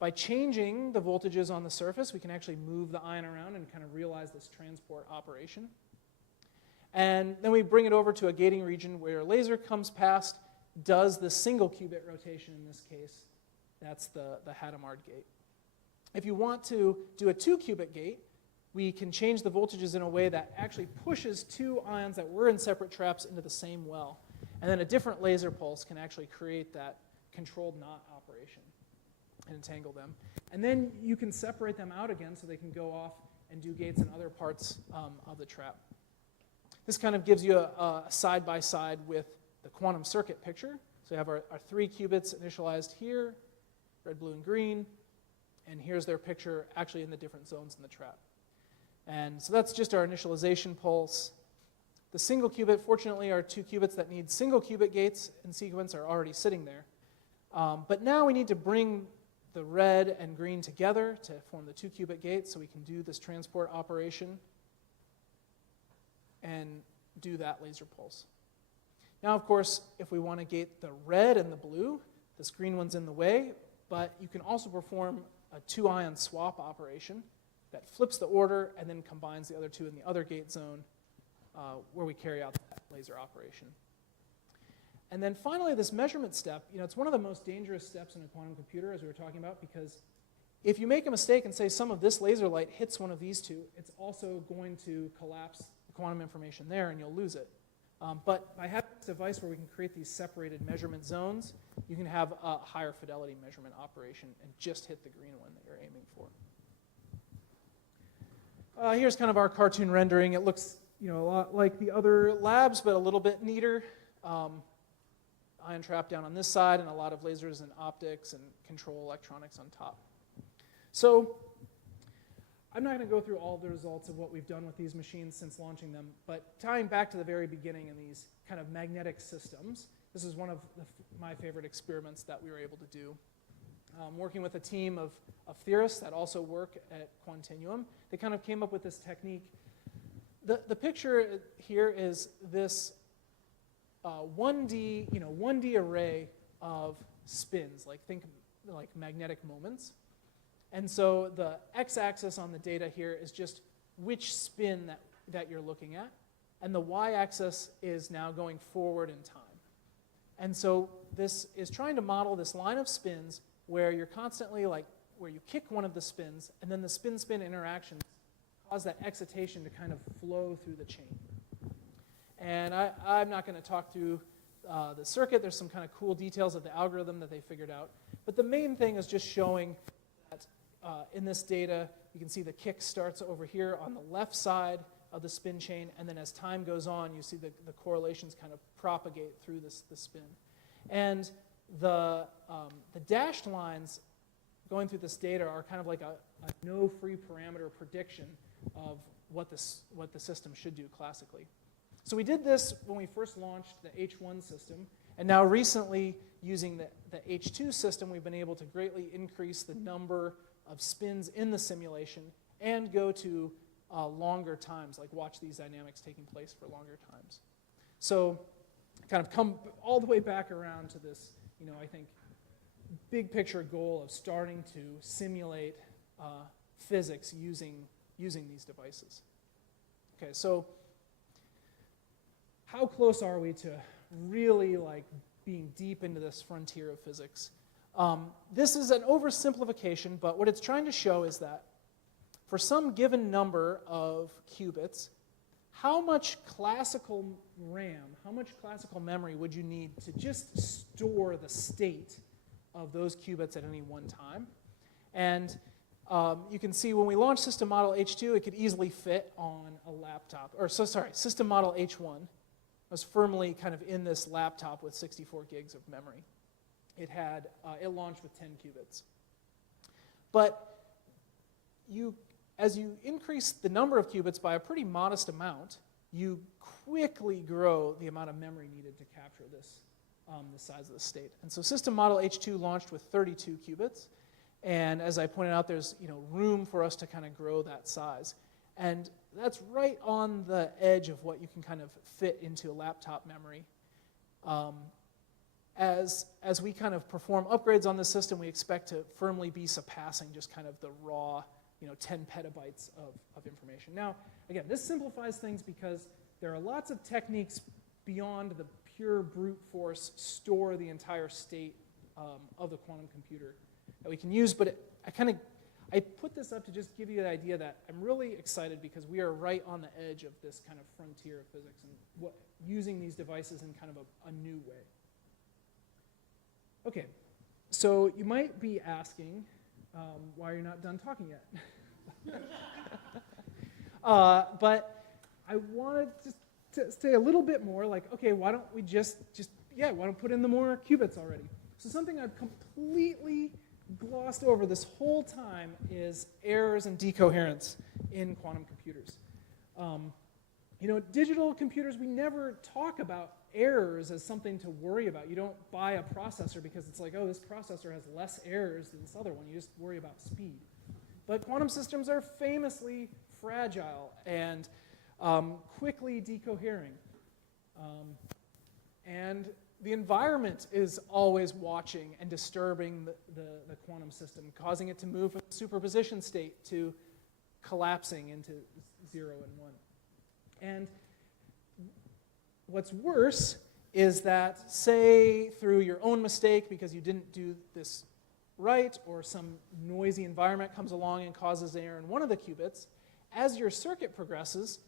By changing the voltages on the surface, we can actually move the ion around and kind of realize this transport operation. And then we bring it over to a gating region where a laser comes past, does the single qubit rotation in this case. That's the Hadamard gate. If you want to do a 2-qubit gate, we can change the voltages in a way that actually pushes 2 ions that were in separate traps into the same well. And then a different laser pulse can actually create that controlled knot operation and entangle them. And then you can separate them out again so they can go off and do gates in other parts of the trap. This kind of gives you a side-by-side with the quantum circuit picture. So we have our 3 qubits initialized here, red, blue, and green. And here's their picture actually in the different zones in the trap. And so that's just our initialization pulse. The single qubit, fortunately, our 2 qubits that need single qubit gates in sequence are already sitting there. But now we need to bring the red and green together to form the 2-qubit gate so we can do this transport operation and do that laser pulse. Now, of course, if we want to gate the red and the blue, this green one's in the way, but you can also perform a 2-ion swap operation that flips the order and then combines the other 2 in the other gate zone where we carry out that laser operation. And then finally, this measurement step, you know, it's one of the most dangerous steps in a quantum computer, as we were talking about, because if you make a mistake and say some of this laser light hits one of these 2, it's also going to collapse the quantum information there and you'll lose it. But by having this device where we can create these separated measurement zones, you can have a higher fidelity measurement operation and just hit the green one that you're aiming for. Here's kind of our cartoon rendering. It looks, a lot like the other labs, but a little bit neater. Ion trap down on this side, and a lot of lasers and optics and control electronics on top. So I'm not going to go through all the results of what we've done with these machines since launching them, but tying back to the very beginning in these kind of magnetic systems, this is one of my favorite experiments that we were able to do. Working with a team of theorists that also work at Quantinuum, they kind of came up with this technique. The picture here is this 1D array of spins, think like magnetic moments. And so the x-axis on the data here is just which spin that you're looking at, and the y-axis is now going forward in time. And so this is trying to model this line of spins where you're constantly where you kick one of the spins, and then the spin-spin interactions cause that excitation to kind of flow through the chain. And I'm not going to talk through the circuit. There's some kind of cool details of the algorithm that they figured out. But the main thing is just showing that in this data, you can see the kick starts over here on the left side of the spin chain, and then as time goes on, you see the correlations kind of propagate through the spin. And the dashed lines going through this data are kind of like a no free parameter prediction of what the system should do classically. So we did this when we first launched the H1 system, and now recently, using the H2 system, we've been able to greatly increase the number of spins in the simulation and go to longer times, like watch these dynamics taking place for longer times. So kind of come all the way back around to this, I think, big picture goal of starting to simulate physics using these devices. Okay, so how close are we to really being deep into this frontier of physics? This is an oversimplification, but what it's trying to show is that for some given number of qubits, how much classical RAM, how much classical memory would you need to just store the state of those qubits at any one time? And you can see when we launched System Model H2, it could easily fit on a laptop. System Model H1 was firmly kind of in this laptop with 64 gigs of memory. It launched with 10 qubits. But as you increase the number of qubits by a pretty modest amount, you quickly grow the amount of memory needed to capture the size of the state. And so System Model H2 launched with 32 qubits. And as I pointed out, there's room for us to kind of grow that size. And that's right on the edge of what you can kind of fit into a laptop memory. As we kind of perform upgrades on the system, we expect to firmly be surpassing just kind of the raw 10 petabytes of information. Now, again, this simplifies things because there are lots of techniques beyond the pure brute force store the entire state of the quantum computer that we can use, but I put this up to just give you an idea that I'm really excited because we are right on the edge of this kind of frontier of physics and using these devices in kind of a new way. Okay, so you might be asking why you're not done talking yet. But I wanted to say a little bit more okay, why don't we why don't put in the more qubits already? So something I've completely glossed over this whole time is errors and decoherence in quantum computers. Digital computers, we never talk about errors as something to worry about. You don't buy a processor because it's like, oh, this processor has less errors than this other one. You just worry about speed. But quantum systems are famously fragile and quickly decohering. And the environment is always watching and disturbing the quantum system, causing it to move from superposition state to collapsing into 0 and 1. And what's worse is that, say, through your own mistake because you didn't do this right, or some noisy environment comes along and causes an error in one of the qubits, as your circuit progresses,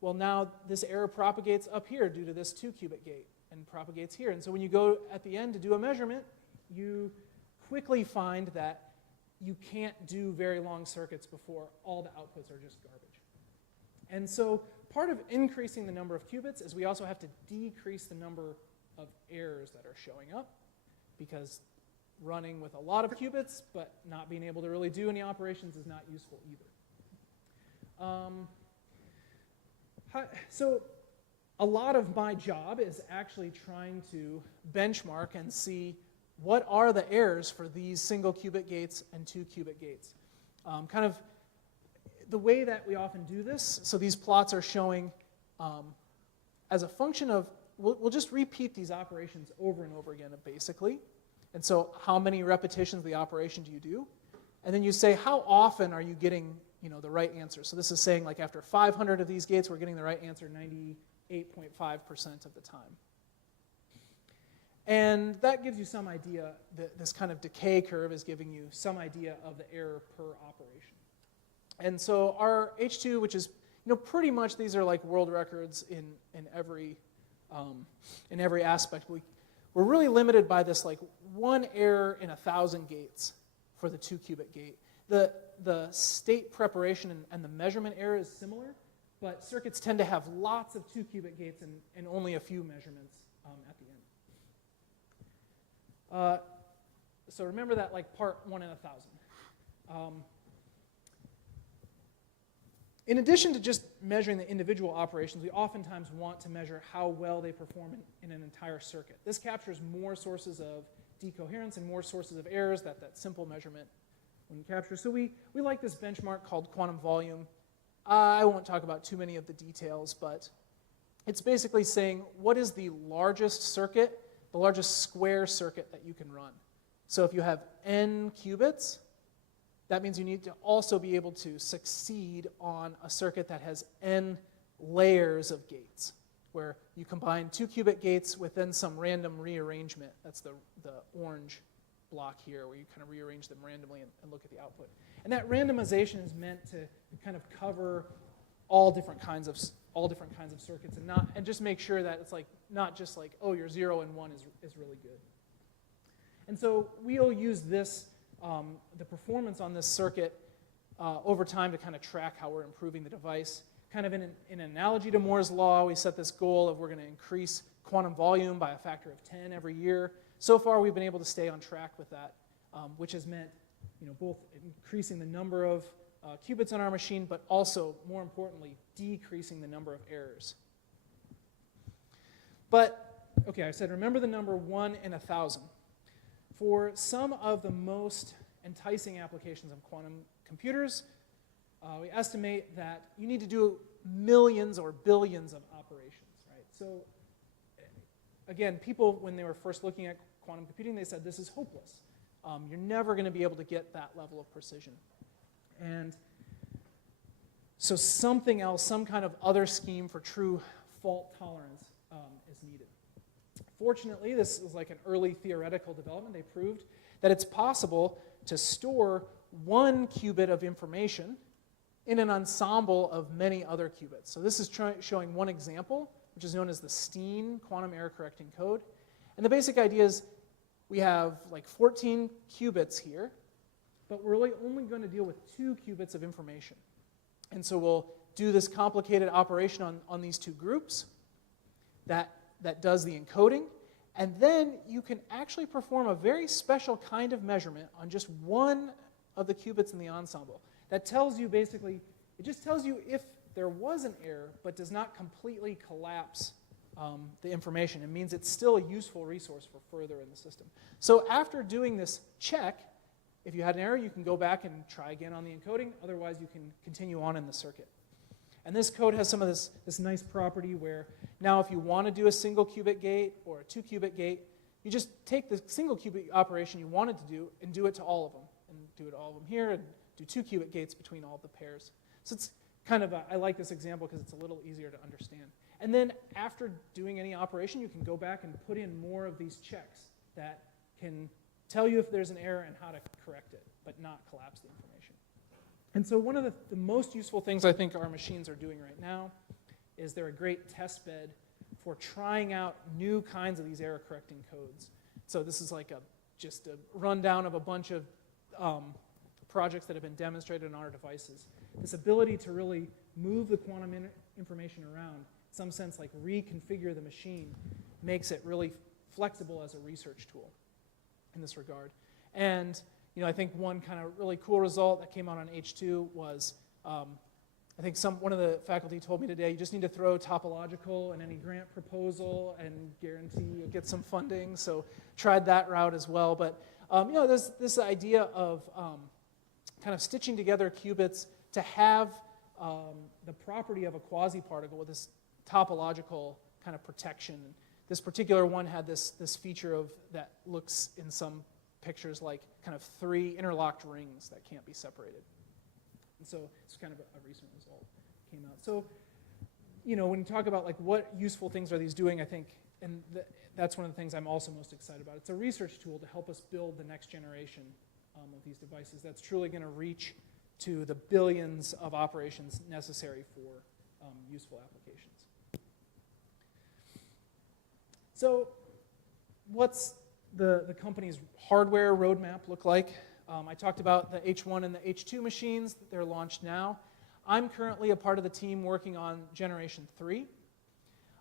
well, now this error propagates up here due to this 2-qubit gate and propagates here. And so when you go at the end to do a measurement, you quickly find that you can't do very long circuits before all the outputs are just garbage. And so part of increasing the number of qubits is we also have to decrease the number of errors that are showing up, because running with a lot of qubits but not being able to really do any operations is not useful either. So a lot of my job is actually trying to benchmark and see what are the errors for these single qubit gates and 2 qubit gates. Kind of the way that we often do this, so these plots are showing as a function of, we'll just repeat these operations over and over again, basically. And so how many repetitions of the operation do you do? And then you say, how often are you getting the right answer? So this is saying, like, after 500 of these gates, we're getting the right answer 98.5% of the time. And that gives you some idea, this kind of decay curve is giving you some idea of the error per operation. And so our H2, which is, pretty much these are like world records in every aspect. We're really limited by this like 1 error in 1,000 gates for the 2 qubit gate. The state preparation and the measurement error is similar, but circuits tend to have lots of 2 qubit gates and only a few measurements at the end. So remember that, like, part 1 in 1,000. In addition to just measuring the individual operations, we oftentimes want to measure how well they perform in an entire circuit. This captures more sources of decoherence and more sources of errors that simple measurement wouldn't capture. So we like this benchmark called quantum volume. I won't talk about too many of the details, but it's basically saying what is the largest circuit, the largest square circuit that you can run. So if you have n qubits, that means you need to also be able to succeed on a circuit that has n layers of gates, where you combine 2 qubit gates with then some random rearrangement. That's the orange block here, where you kind of rearrange them randomly and look at the output. And that randomization is meant to kind of cover all different kinds of circuits, and just make sure that it's like not just like, oh, your 0 and 1 is really good. And so we'll use this, the performance on this circuit over time to kind of track how we're improving the device. Kind of in an analogy to Moore's law, we set this goal of we're going to increase quantum volume by a factor of 10 every year. So far, we've been able to stay on track with that, which has meant both increasing the number of qubits on our machine, but also, more importantly, decreasing the number of errors. But, okay, I said remember the number 1 in 1,000. For some of the most enticing applications of quantum computers, we estimate that you need to do millions or billions of operations, right? So, again, people, when they were first looking at quantum computing, they said this is hopeless. You're never going to be able to get that level of precision. And so something else, some kind of other scheme for true fault tolerance is needed. Fortunately, this is like an early theoretical development. They proved that it's possible to store 1 qubit of information in an ensemble of many other qubits. So this is showing one example, which is known as the Steen quantum error correcting code. And the basic idea is we have like 14 qubits here, but we're really only going to deal with 2 qubits of information. And so we'll do this complicated operation on these 2 groups that does the encoding. And then you can actually perform a very special kind of measurement on just 1 of the qubits in the ensemble. That tells you basically, it just tells you if there was an error, but does not completely collapse the information. It means it's still a useful resource for further in the system. So after doing this check, if you had an error, you can go back and try again on the encoding. Otherwise, you can continue on in the circuit. And this code has some of this nice property where now if you want to do a single qubit gate or a 2 qubit gate, you just take the single qubit operation you wanted to do and do it to all of them. And do it to all of them here and do 2 qubit gates between all the pairs. So it's kind of, I like this example because it's a little easier to understand. And then after doing any operation, you can go back and put in more of these checks that can tell you if there's an error and how to correct it, but not collapse the information. And so one of the most useful things I think our machines are doing right now is they're a great test bed for trying out new kinds of these error correcting codes. So this is like just a rundown of a bunch of projects that have been demonstrated on our devices. This ability to really move the quantum information around, in some sense like reconfigure the machine, makes it really flexible as a research tool in this regard. And I think one kind of really cool result that came out on H2 was, I think one of the faculty told me today, you just need to throw topological in any grant proposal and guarantee you'll get some funding. So tried that route as well. But there's this idea of kind of stitching together qubits to have the property of a quasi-particle with this topological kind of protection. This particular one had this feature of that looks in some pictures like kind of 3 interlocked rings that can't be separated. And so it's kind of a recent result came out. So, when you talk about like what useful things are these doing, I think, and that's one of the things I'm also most excited about. It's a research tool to help us build the next generation of these devices that's truly going to reach to the billions of operations necessary for useful applications. So what's the company's hardware roadmap look like? I talked about the H1 and the H2 machines. They're launched now. I'm currently a part of the team working on generation 3.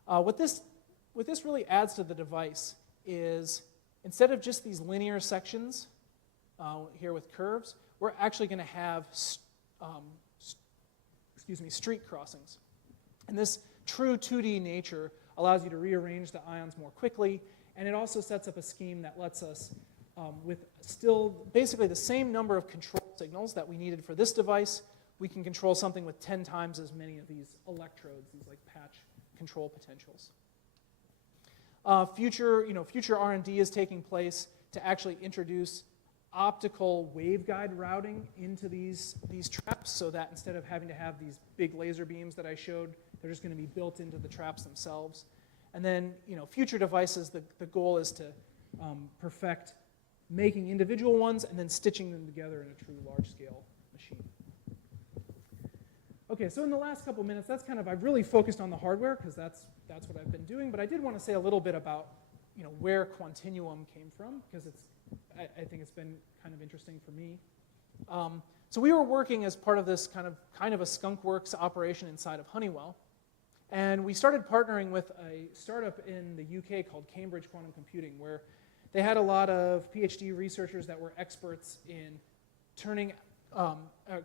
What this really adds to the device is instead of just these linear sections here with curves, we're actually going to have street crossings. And this true 2D nature allows you to rearrange the ions more quickly, and it also sets up a scheme that lets us, with still basically the same number of control signals that we needed for this device, we can control something with 10 times as many of these electrodes, these like patch control potentials. Future R&D is taking place to actually introduce optical waveguide routing into these traps so that instead of having to have these big laser beams that I showed, they're just going to be built into the traps themselves. And then, future devices, the goal is to perfect making individual ones and then stitching them together in a true large-scale machine. Okay, so in the last couple minutes, I've really focused on the hardware because that's what I've been doing, but I did want to say a little bit about, where Quantinuum came from because I think it's been kind of interesting for me. So we were working as part of this kind of a skunkworks operation inside of Honeywell, and we started partnering with a startup in the UK called Cambridge Quantum Computing, where they had a lot of PhD researchers that were experts in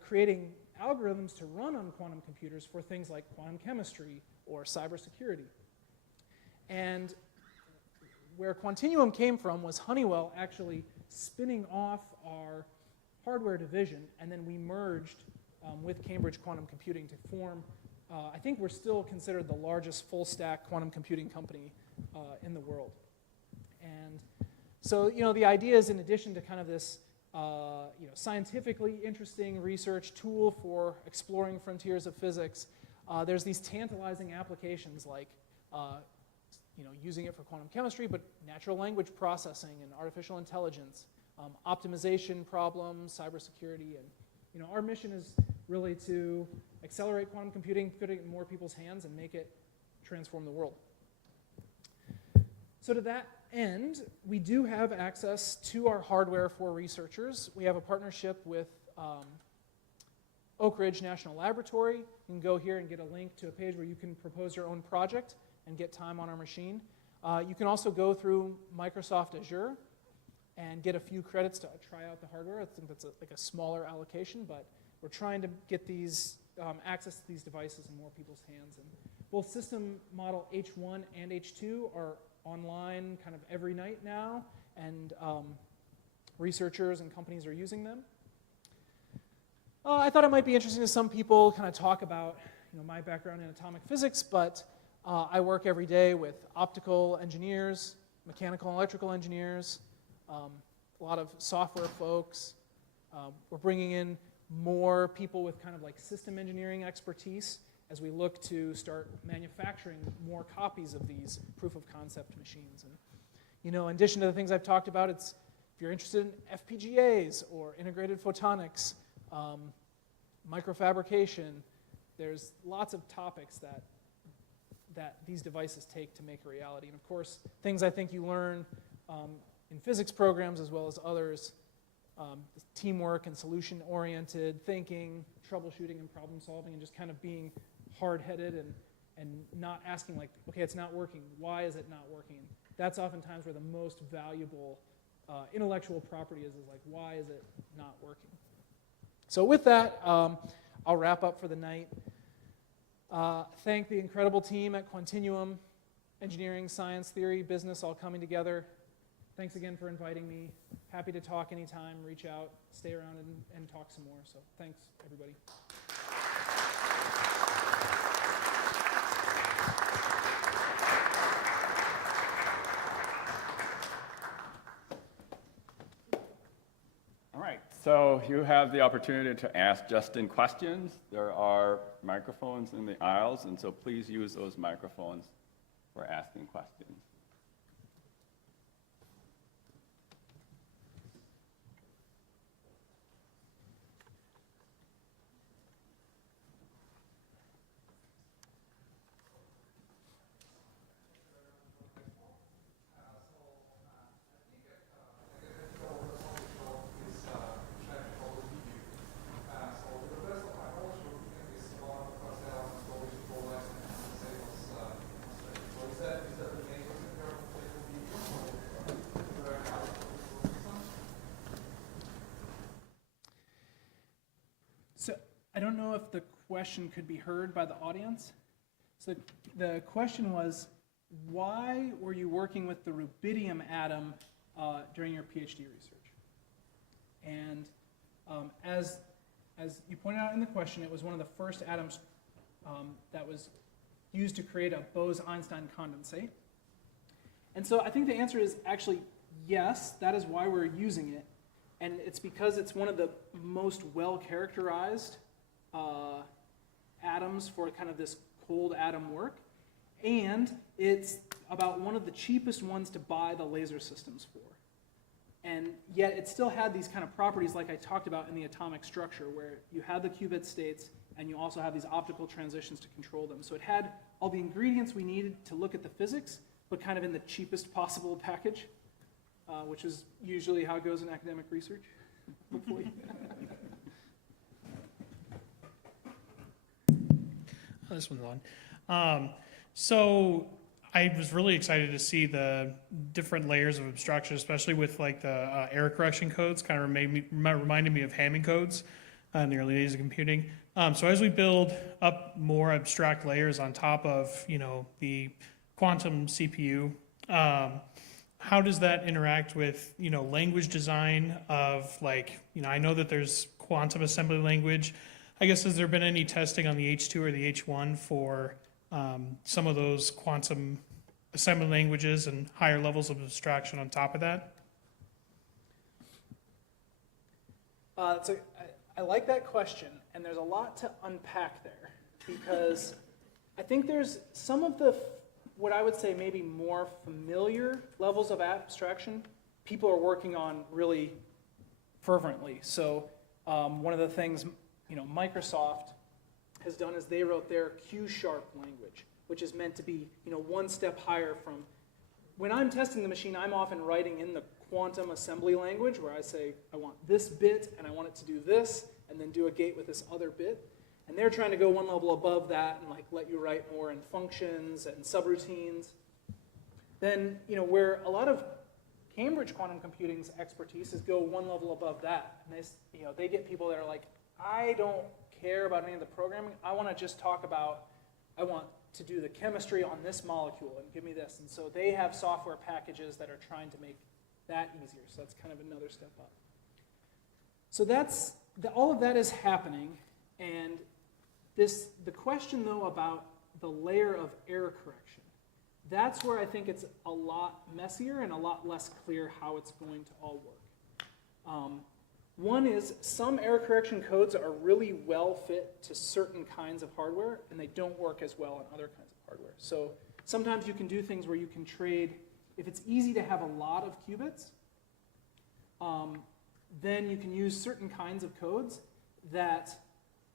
creating algorithms to run on quantum computers for things like quantum chemistry or cybersecurity. And where Quantinuum came from was Honeywell actually spinning off our hardware division, and then we merged with Cambridge Quantum Computing to form, I think we're still considered the largest full-stack quantum computing company in the world. And so, the idea is in addition to kind of this scientifically interesting research tool for exploring frontiers of physics, there's these tantalizing applications like using it for quantum chemistry, but natural language processing and artificial intelligence, optimization problems, cybersecurity, and our mission is really to accelerate quantum computing, put it in more people's hands, and make it transform the world. So to that end, we do have access to our hardware for researchers. We have a partnership with Oak Ridge National Laboratory. You can go here and get a link to a page where you can propose your own project and get time on our machine. You can also go through Microsoft Azure and get a few credits to try out the hardware. I think that's like a smaller allocation, but we're trying to get these access to these devices in more people's hands. And both system model H1 and H2 are online kind of every night now, and researchers and companies are using them. I thought it might be interesting to some people kind of talk about my background in atomic physics, but I work every day with optical engineers, mechanical and electrical engineers, a lot of software folks. We're bringing in more people with kind of like system engineering expertise as we look to start manufacturing more copies of these proof of concept machines. And in addition to the things I've talked about, if you're interested in FPGAs or integrated photonics, microfabrication, there's lots of topics that these devices take to make a reality. And of course, things I think you learn in physics programs as well as others teamwork and solution-oriented thinking, troubleshooting and problem solving, and just kind of being hard-headed and not asking like, okay, it's not working. Why is it not working? That's oftentimes where the most valuable intellectual property is like, why is it not working? So with that, I'll wrap up for the night. Thank the incredible team at Quantinuum, engineering, science, theory, business, all coming together. Thanks again for inviting me. Happy to talk anytime, reach out, stay around and talk some more. So thanks, everybody. All right, so you have the opportunity to ask Justin questions. There are microphones in the aisles, and so please use those microphones for asking questions. So I don't know if the question could be heard by the audience. So the question was, why were you working with the rubidium atom during your PhD research? And as you pointed out in the question, it was one of the first atoms that was used to create a Bose-Einstein condensate. And so I think the answer is actually yes, that is why we're using it. And it's because it's one of the most well-characterized atoms for kind of this cold atom work. And it's about one of the cheapest ones to buy the laser systems for. And yet it still had these kind of properties like I talked about in the atomic structure, where you had the qubit states and you also have these optical transitions to control them. So it had all the ingredients we needed to look at the physics, but kind of in the cheapest possible package. Which is usually how it goes in academic research, hopefully. This one's on. So I was really excited to see the different layers of abstraction, especially with like the error correction codes, kind of reminded me of Hamming codes in the early days of computing. So as we build up more abstract layers on top of, the quantum CPU, how does that interact with, language design of like, I know that there's quantum assembly language. I guess, has there been any testing on the H2 or the H1 for some of those quantum assembly languages and higher levels of abstraction on top of that? I like that question, and there's a lot to unpack there, because I think there's some of the what I would say maybe more familiar levels of abstraction people are working on really fervently. So one of the things Microsoft has done is they wrote their Q# language, which is meant to be one step higher from. When I'm testing the machine, I'm often writing in the quantum assembly language where I say I want this bit and I want it to do this, and then do a gate with this other bit. And they're trying to go one level above that and like let you write more in functions and subroutines. Then, where a lot of Cambridge quantum computing's expertise is go one level above that. And they get people that are like, I don't care about any of the programming. I want to just talk about, I want to do the chemistry on this molecule and give me this. And so they have software packages that are trying to make that easier. So that's kind of another step up. So all of that is happening. And the question, though, about the layer of error correction, that's where I think it's a lot messier and a lot less clear how it's going to all work. One is some error correction codes are really well fit to certain kinds of hardware, and they don't work as well on other kinds of hardware. So sometimes you can do things where you can trade, if it's easy to have a lot of qubits, then you can use certain kinds of codes that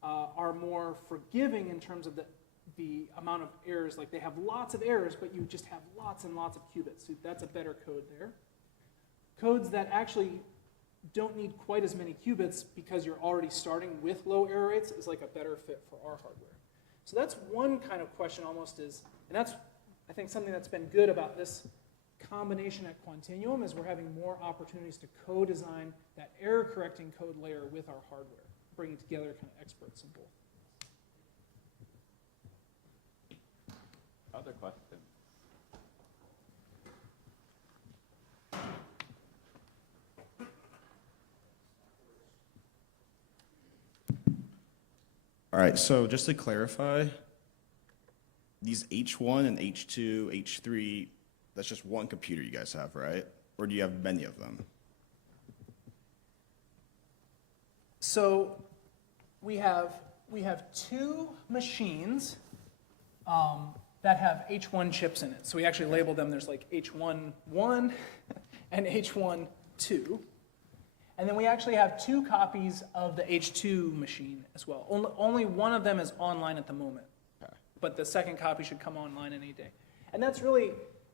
are more forgiving in terms of the amount of errors. Like they have lots of errors, but you just have lots and lots of qubits. So that's a better code there. Codes that actually don't need quite as many qubits because you're already starting with low error rates is like a better fit for our hardware. So that's one kind of question almost is, and that's, I think, something that's been good about this combination at Quantinuum is we're having more opportunities to co-design that error-correcting code layer with our hardware, bringing together kind of experts in both. Other questions? All right, so just to clarify, these H1 and H2, H3, that's just one computer you guys have, right? Or do you have many of them? So we have two machines that have H1 chips in it. So we actually label them, there's like H1-1 and H1-2. And then we actually have two copies of the H2 machine as well. Only one of them is online at the moment. Okay. But the second copy should come online any day. And that's really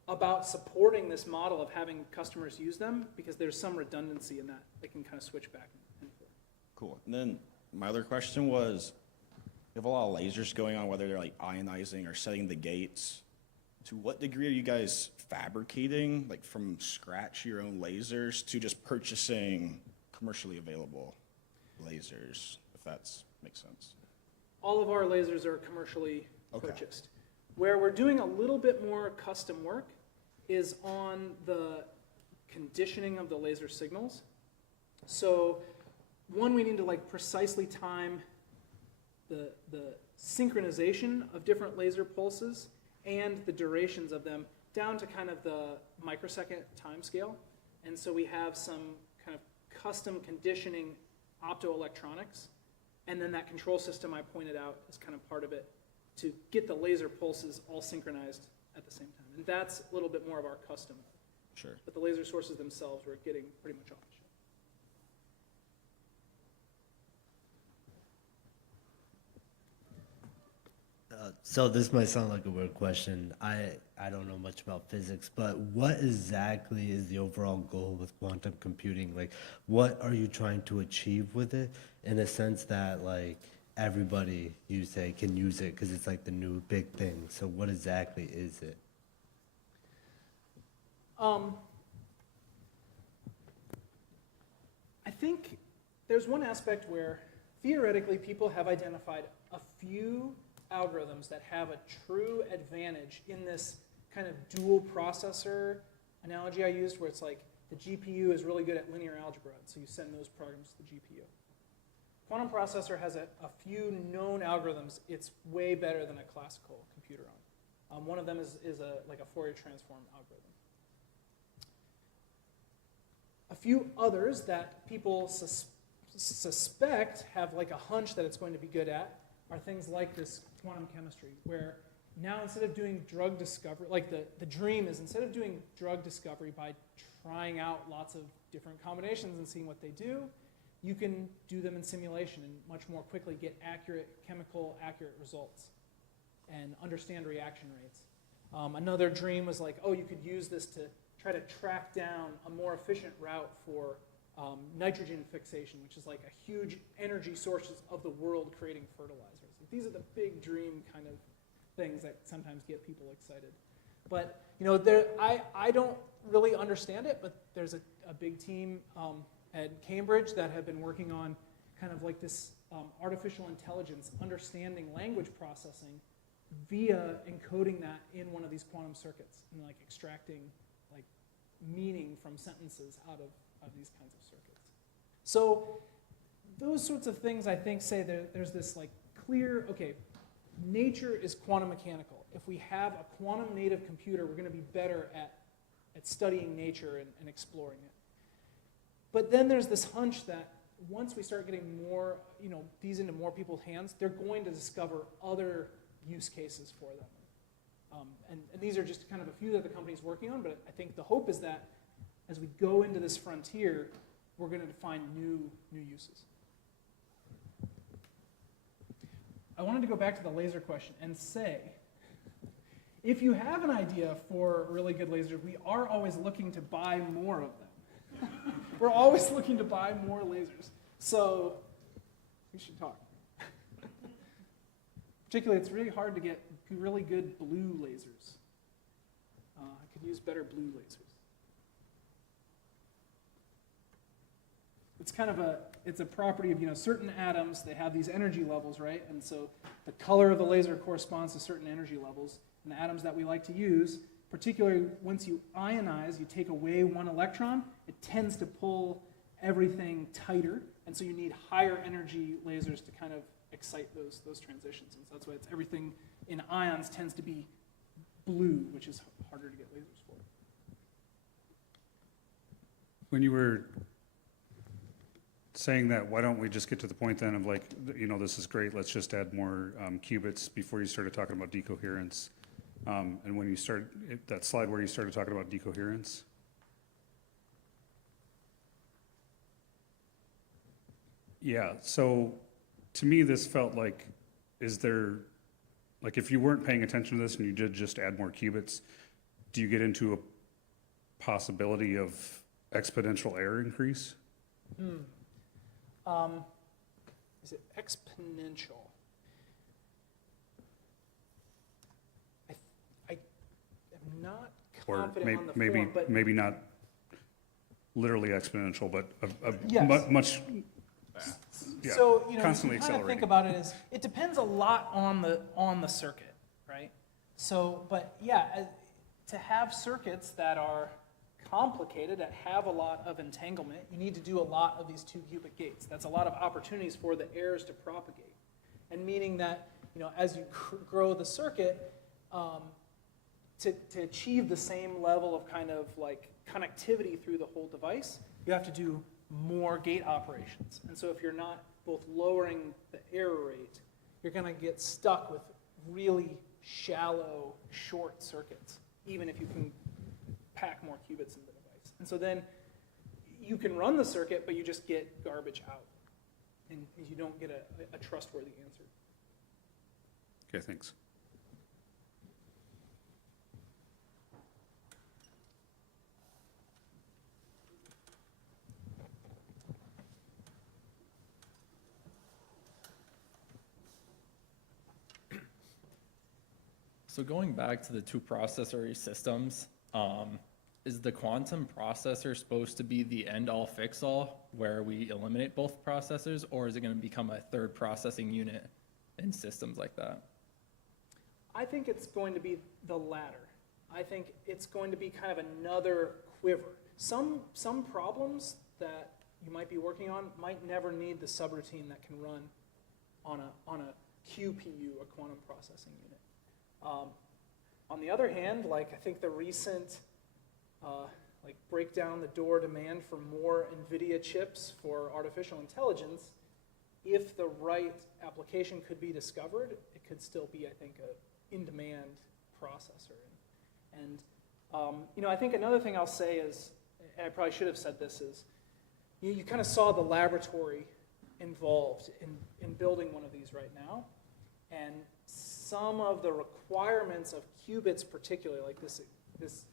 about supporting this model of having customers use them because there's some redundancy in that. They can kind of switch back and forth. Cool. And then my other question was, you have a lot of lasers going on, whether they're like ionizing or setting the gates. To what degree are you guys fabricating, like from scratch, your own lasers to just purchasing commercially available lasers, if that makes sense? All of our lasers are commercially Okay. purchased. Where we're doing a little bit more custom work is on the conditioning of the laser signals. So one, we need to like precisely time the synchronization of different laser pulses and the durations of them down to kind of the microsecond time scale. And so we have some kind of custom conditioning optoelectronics. And then that control system I pointed out is kind of part of it to get the laser pulses all synchronized at the same time. And that's a little bit more of our custom. Sure. But the laser sources themselves we're getting pretty much off the shelf. So this might sound like a weird question. I don't know much about physics, but what exactly is the overall goal with quantum computing? Like, what are you trying to achieve with it in a sense that, like, everybody, you say, can use it because it's like the new big thing. So what exactly is it? I think there's one aspect where theoretically people have identified a few algorithms that have a true advantage in this kind of dual processor analogy I used where it's like the GPU is really good at linear algebra, so you send those programs to the GPU. Quantum processor has a few known algorithms it's way better than a classical computer on. One of them is like a Fourier transform algorithm. A few others that people suspect have like a hunch that it's going to be good at are things like this quantum chemistry, where now instead of doing drug discovery, like the dream is instead of doing drug discovery by trying out lots of different combinations and seeing what they do, you can do them in simulation and much more quickly get accurate, accurate results and understand reaction rates. Another dream was like, oh, you could use this to try to track down a more efficient route for nitrogen fixation, which is like a huge energy source of the world creating fertilizers. These are the big dream kind of things that sometimes get people excited. But you know, I don't really understand it, but there's a big team at Cambridge that have been working on kind of like this artificial intelligence, understanding language processing via encoding that in one of these quantum circuits and like extracting like meaning from sentences out of these kinds of circuits. So those sorts of things I think say there's this like clear, okay, nature is quantum mechanical. If we have a quantum native computer, we're going to be better at studying nature and exploring it. But then there's this hunch that once we start getting more, you know, these into more people's hands, they're going to discover other use cases for them. And these are just kind of a few that the company's working on, but I think the hope is that as we go into this frontier, we're going to find new uses. I wanted to go back to the laser question and say, if you have an idea for a really good laser, we are always looking to buy more of them. We're always looking to buy more lasers. So we should talk. Particularly, it's really hard to get really good blue lasers. I could use better blue lasers. It's kind of it's a property of, certain atoms, they have these energy levels, right? And so the color of the laser corresponds to certain energy levels. And the atoms that we like to use, particularly once you ionize, you take away one electron, it tends to pull everything tighter. And so you need higher energy lasers to kind of excite those transitions. And so that's why everything in ions tends to be blue, which is harder to get lasers for. When you were saying that, why don't we just get to the point then of like, this is great, let's just add more qubits before you started talking about decoherence? And when you started, that slide where you started talking about decoherence? Yeah, so to me this felt like, if you weren't paying attention to this and you did just add more qubits, do you get into a possibility of exponential error increase? Is it exponential? I am not Or confident on the maybe, form, but maybe not literally exponential, but Yes. much, yeah, so constantly you kind of think accelerating. about it as it depends a lot on the circuit, right? So, but yeah, to have circuits that are complicated, that have a lot of entanglement, you need to do a lot of these 2-qubit gates. That's a lot of opportunities for the errors to propagate, and meaning that as you grow the circuit, to achieve the same level of kind of like connectivity through the whole device, you have to do more gate operations. And so if you're not both lowering the error rate, you're going to get stuck with really shallow, short circuits, even if you can pack more qubits in the device. And so then you can run the circuit, but you just get garbage out, and you don't get a trustworthy answer. Okay, thanks. So going back to the two processor systems, is the quantum processor supposed to be the end-all fix-all where we eliminate both processors, or is it going to become a third processing unit in systems like that? I think it's going to be the latter. I think it's going to be kind of another quiver. Some problems that you might be working on might never need the subroutine that can run on a QPU, a quantum processing unit. On the other hand, I think the recent break down the door demand for more NVIDIA chips for artificial intelligence, if the right application could be discovered, it could still be, I think, a in-demand processor. And I think another thing I'll say is, and I probably should have said this, is you kind of saw the laboratory involved in building one of these right now. And some of the requirements of qubits particularly, like this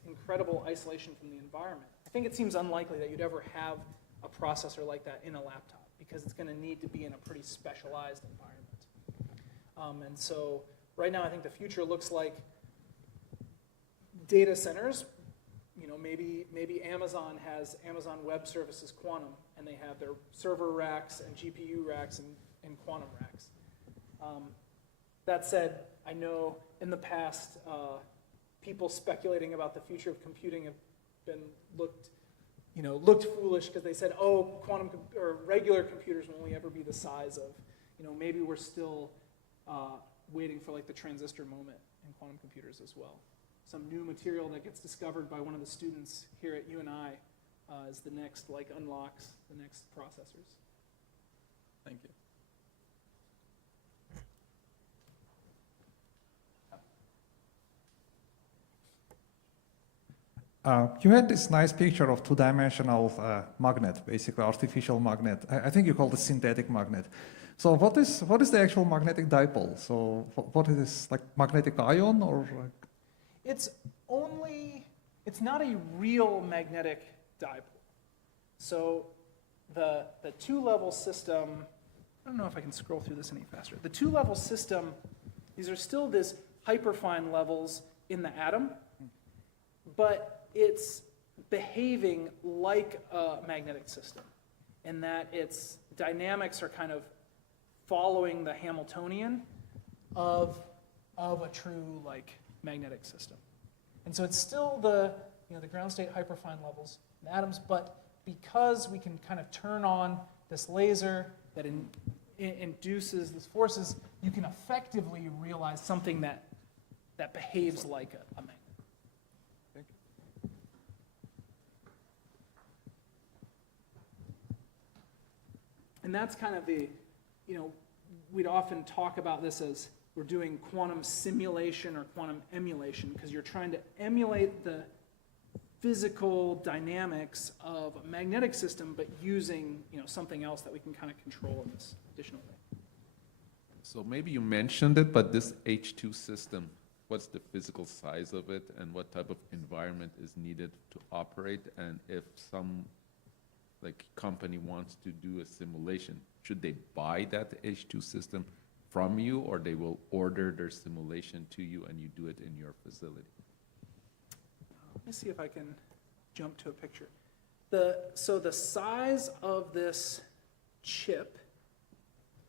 incredible isolation from the environment, I think it seems unlikely that you'd ever have a processor like that in a laptop, because it's going to need to be in a pretty specialized environment. And so right now I think the future looks like data centers. Maybe Amazon has Amazon Web Services Quantum, and they have their server racks and GPU racks and quantum racks. That said, I know in the past, people speculating about the future of computing have been looked foolish because they said, oh, or regular computers will only ever be the size of, maybe we're still waiting for the transistor moment in quantum computers as well. Some new material that gets discovered by one of the students here at UNI is the next, unlocks the next processors. Thank you. You had this nice picture of two-dimensional magnet, basically artificial magnet. I think you called it synthetic magnet. So what is the actual magnetic dipole? So what is this, magnetic ion or? It's not a real magnetic dipole. So the two-level system, I don't know if I can scroll through this any faster. The two-level system, these are still this hyperfine levels in the atom, but it's behaving like a magnetic system in that its dynamics are kind of following the Hamiltonian of a true like magnetic system. And so it's still the ground state hyperfine levels in atoms, but because we can kind of turn on this laser that induces these forces, you can effectively realize something that behaves like a magnet. And that's kind of we'd often talk about this as we're doing quantum simulation or quantum emulation, because you're trying to emulate the physical dynamics of a magnetic system, but using something else that we can kind of control in this additional way. So maybe you mentioned it, but this H2 system, what's the physical size of it, and what type of environment is needed to operate? And if some company wants to do a simulation, should they buy that H2 system from you, or they will order their simulation to you and you do it in your facility? Let me see if I can jump to a picture. So the size of this chip,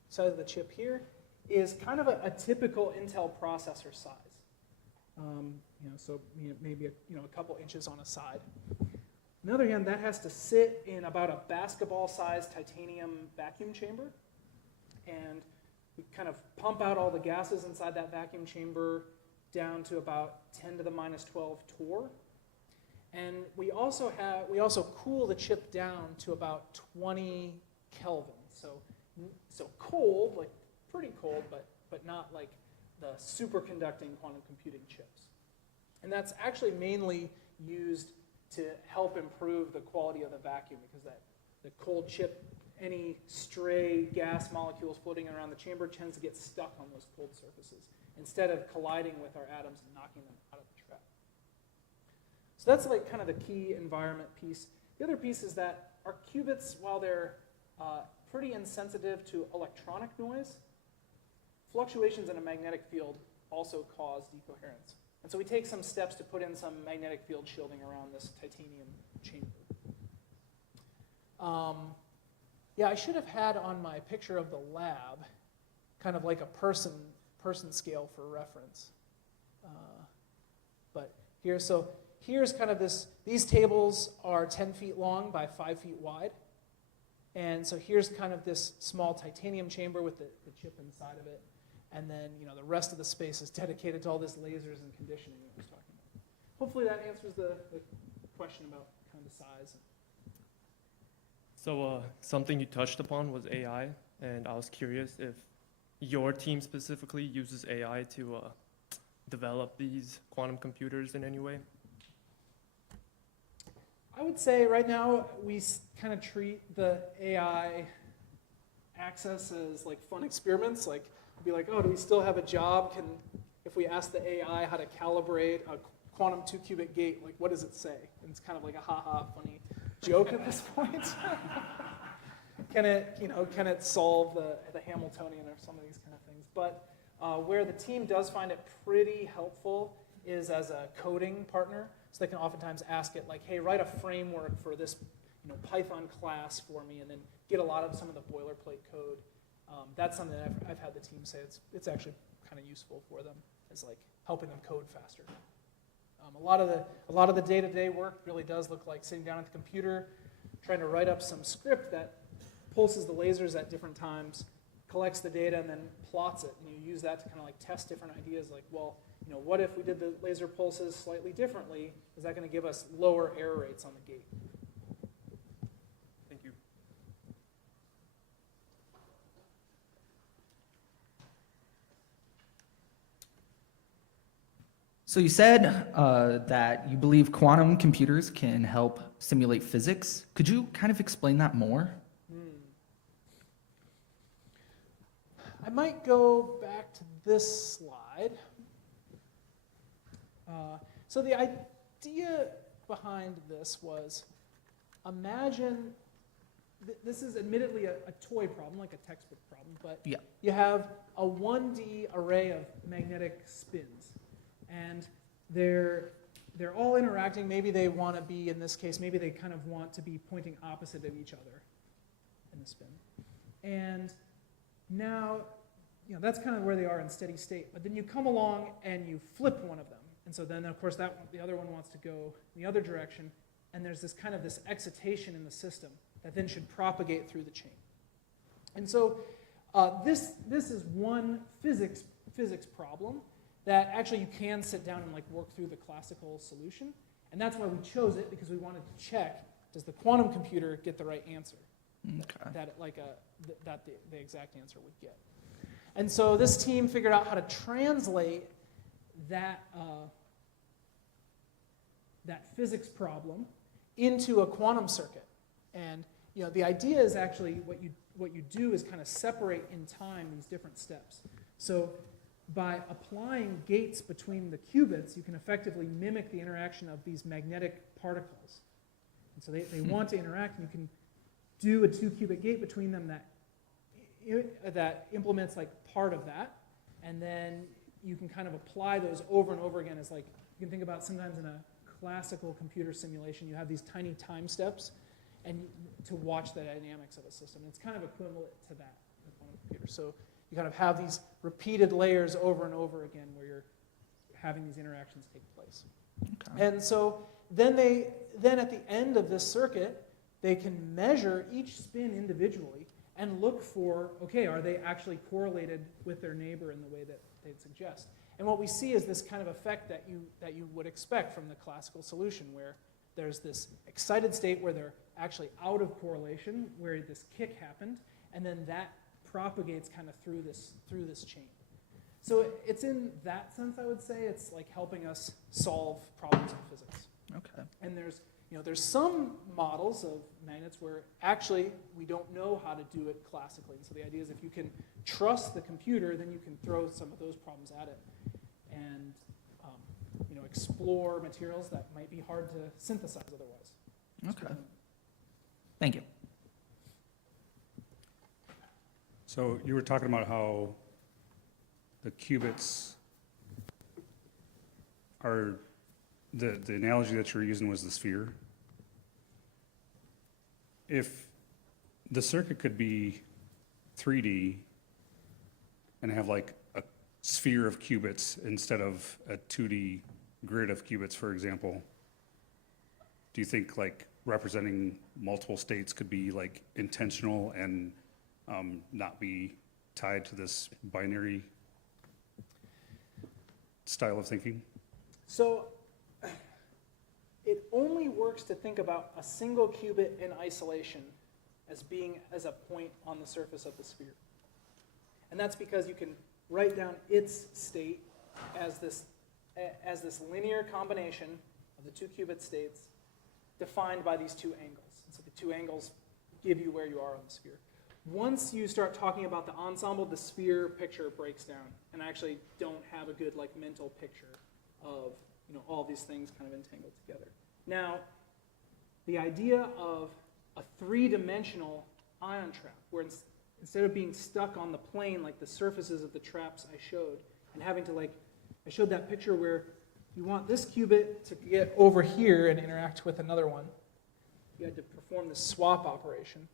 size of the chip here, is kind of a typical Intel processor size. Maybe a couple inches on a side. On the other hand, that has to sit in about a basketball-sized titanium vacuum chamber, and we kind of pump out all the gases inside that vacuum chamber down to about 10 to the minus 12 torr. And we also cool the chip down to about 20 Kelvin. So cold, like pretty cold, but not like the superconducting quantum computing chips. And that's actually mainly used to help improve the quality of the vacuum, because the cold chip, any stray gas molecules floating around the chamber tends to get stuck on those cold surfaces instead of colliding with our atoms and knocking them out of the trap. So that's like kind of the key environment piece. The other piece is that our qubits, while they're pretty insensitive to electronic noise, fluctuations in a magnetic field also cause decoherence. And so we take some steps to put in some magnetic field shielding around this titanium chamber. I should have had on my picture of the lab kind of like a person scale for reference. But here's kind of these tables are 10 feet long by 5 feet wide. And so here's kind of this small titanium chamber with the chip inside of it. And then, the rest of the space is dedicated to all this lasers and conditioning that I was talking about. Hopefully that answers the question about kind of the size. So something you touched upon was AI, and I was curious if your team specifically uses AI to develop these quantum computers in any way. I would say right now we kind of treat the AI access as like fun experiments. Like, be like, oh, do we still have a job? If we ask the AI how to calibrate a quantum 2-qubit gate, like what does it say? And it's kind of like a ha-ha funny joke at this point. Can it solve the Hamiltonian or some of these kind of things? But where the team does find it pretty helpful is as a coding partner. So they can oftentimes ask it like, hey, write a framework for this Python class for me, and then get a lot of some of the boilerplate code. That's something that I've had the team say it's actually kind of useful for them, is like helping them code faster. A lot of the day-to-day work really does look like sitting down at the computer, trying to write up some script that pulses the lasers at different times, collects the data, and then plots it. And you use that to kind of like test different ideas. Like, well, what if we did the laser pulses slightly differently? Is that going to give us lower error rates on the gate? Thank you. So you said that you believe quantum computers can help simulate physics. Could you kind of explain that more? I might go back to this slide. So the idea behind this was imagine, this is admittedly a toy problem, like a textbook problem, but Yeah. you have a 1D array of magnetic spins, and they're all interacting. Maybe they want to be, in this case, maybe they kind of want to be pointing opposite of each other in the spin. And now, that's kind of where they are in steady state. But then you come along and you flip one of them. And so then, of course, the other one wants to go the other direction. And there's this kind of this excitation in the system that then should propagate through the chain. And so this is one physics problem that actually you can sit down and work through the classical solution. And that's why we chose it, because we wanted to check, does the quantum computer get the right answer? Okay. That the exact answer would get. And so this team figured out how to translate that physics problem into a quantum circuit. And the idea is actually what you do is kind of separate in time these different steps. So by applying gates between the qubits, you can effectively mimic the interaction of these magnetic particles. And so they want to interact, and you can do a 2-qubit gate between them that implements part of that, and then you can kind of apply those over and over again as you can think about sometimes in a classical computer simulation, you have these tiny time steps and to watch the dynamics of a system. It's kind of equivalent to that in a quantum computer. So you kind of have these repeated layers over and over again where you're having these interactions take place. Okay. And so then at the end of this circuit, they can measure each spin individually and look for, okay, are they actually correlated with their neighbor in the way that they'd suggest? And what we see is this kind of effect that you would expect from the classical solution, where there's this excited state where they're actually out of correlation, where this kick happened, and then that propagates kind of through this chain. So it's in that sense, I would say, it's helping us solve problems in physics. Okay. And there's some models of magnets where actually we don't know how to do it classically. And so the idea is if you can trust the computer, then you can throw some of those problems at it and explore materials that might be hard to synthesize otherwise. Okay. Thank you. So you were talking about how the qubits are, the analogy that you were using was the sphere. If the circuit could be 3D and have a sphere of qubits instead of a 2D grid of qubits, for example, do you think representing multiple states could be intentional and not be tied to this binary style of thinking? So it only works to think about a single qubit in isolation as a point on the surface of the sphere. And that's because you can write down its state as this linear combination of the 2 qubit states defined by these 2 angles. And so the 2 angles give you where you are on the sphere. Once you start talking about the ensemble, the sphere picture breaks down, and I actually don't have a good mental picture of all these things kind of entangled together. Now, the idea of a 3-dimensional ion trap, where instead of being stuck on the plane like the surfaces of the traps I showed, and having to I showed that picture where you want this qubit to get over here and interact with another one. You had to perform this swap operation.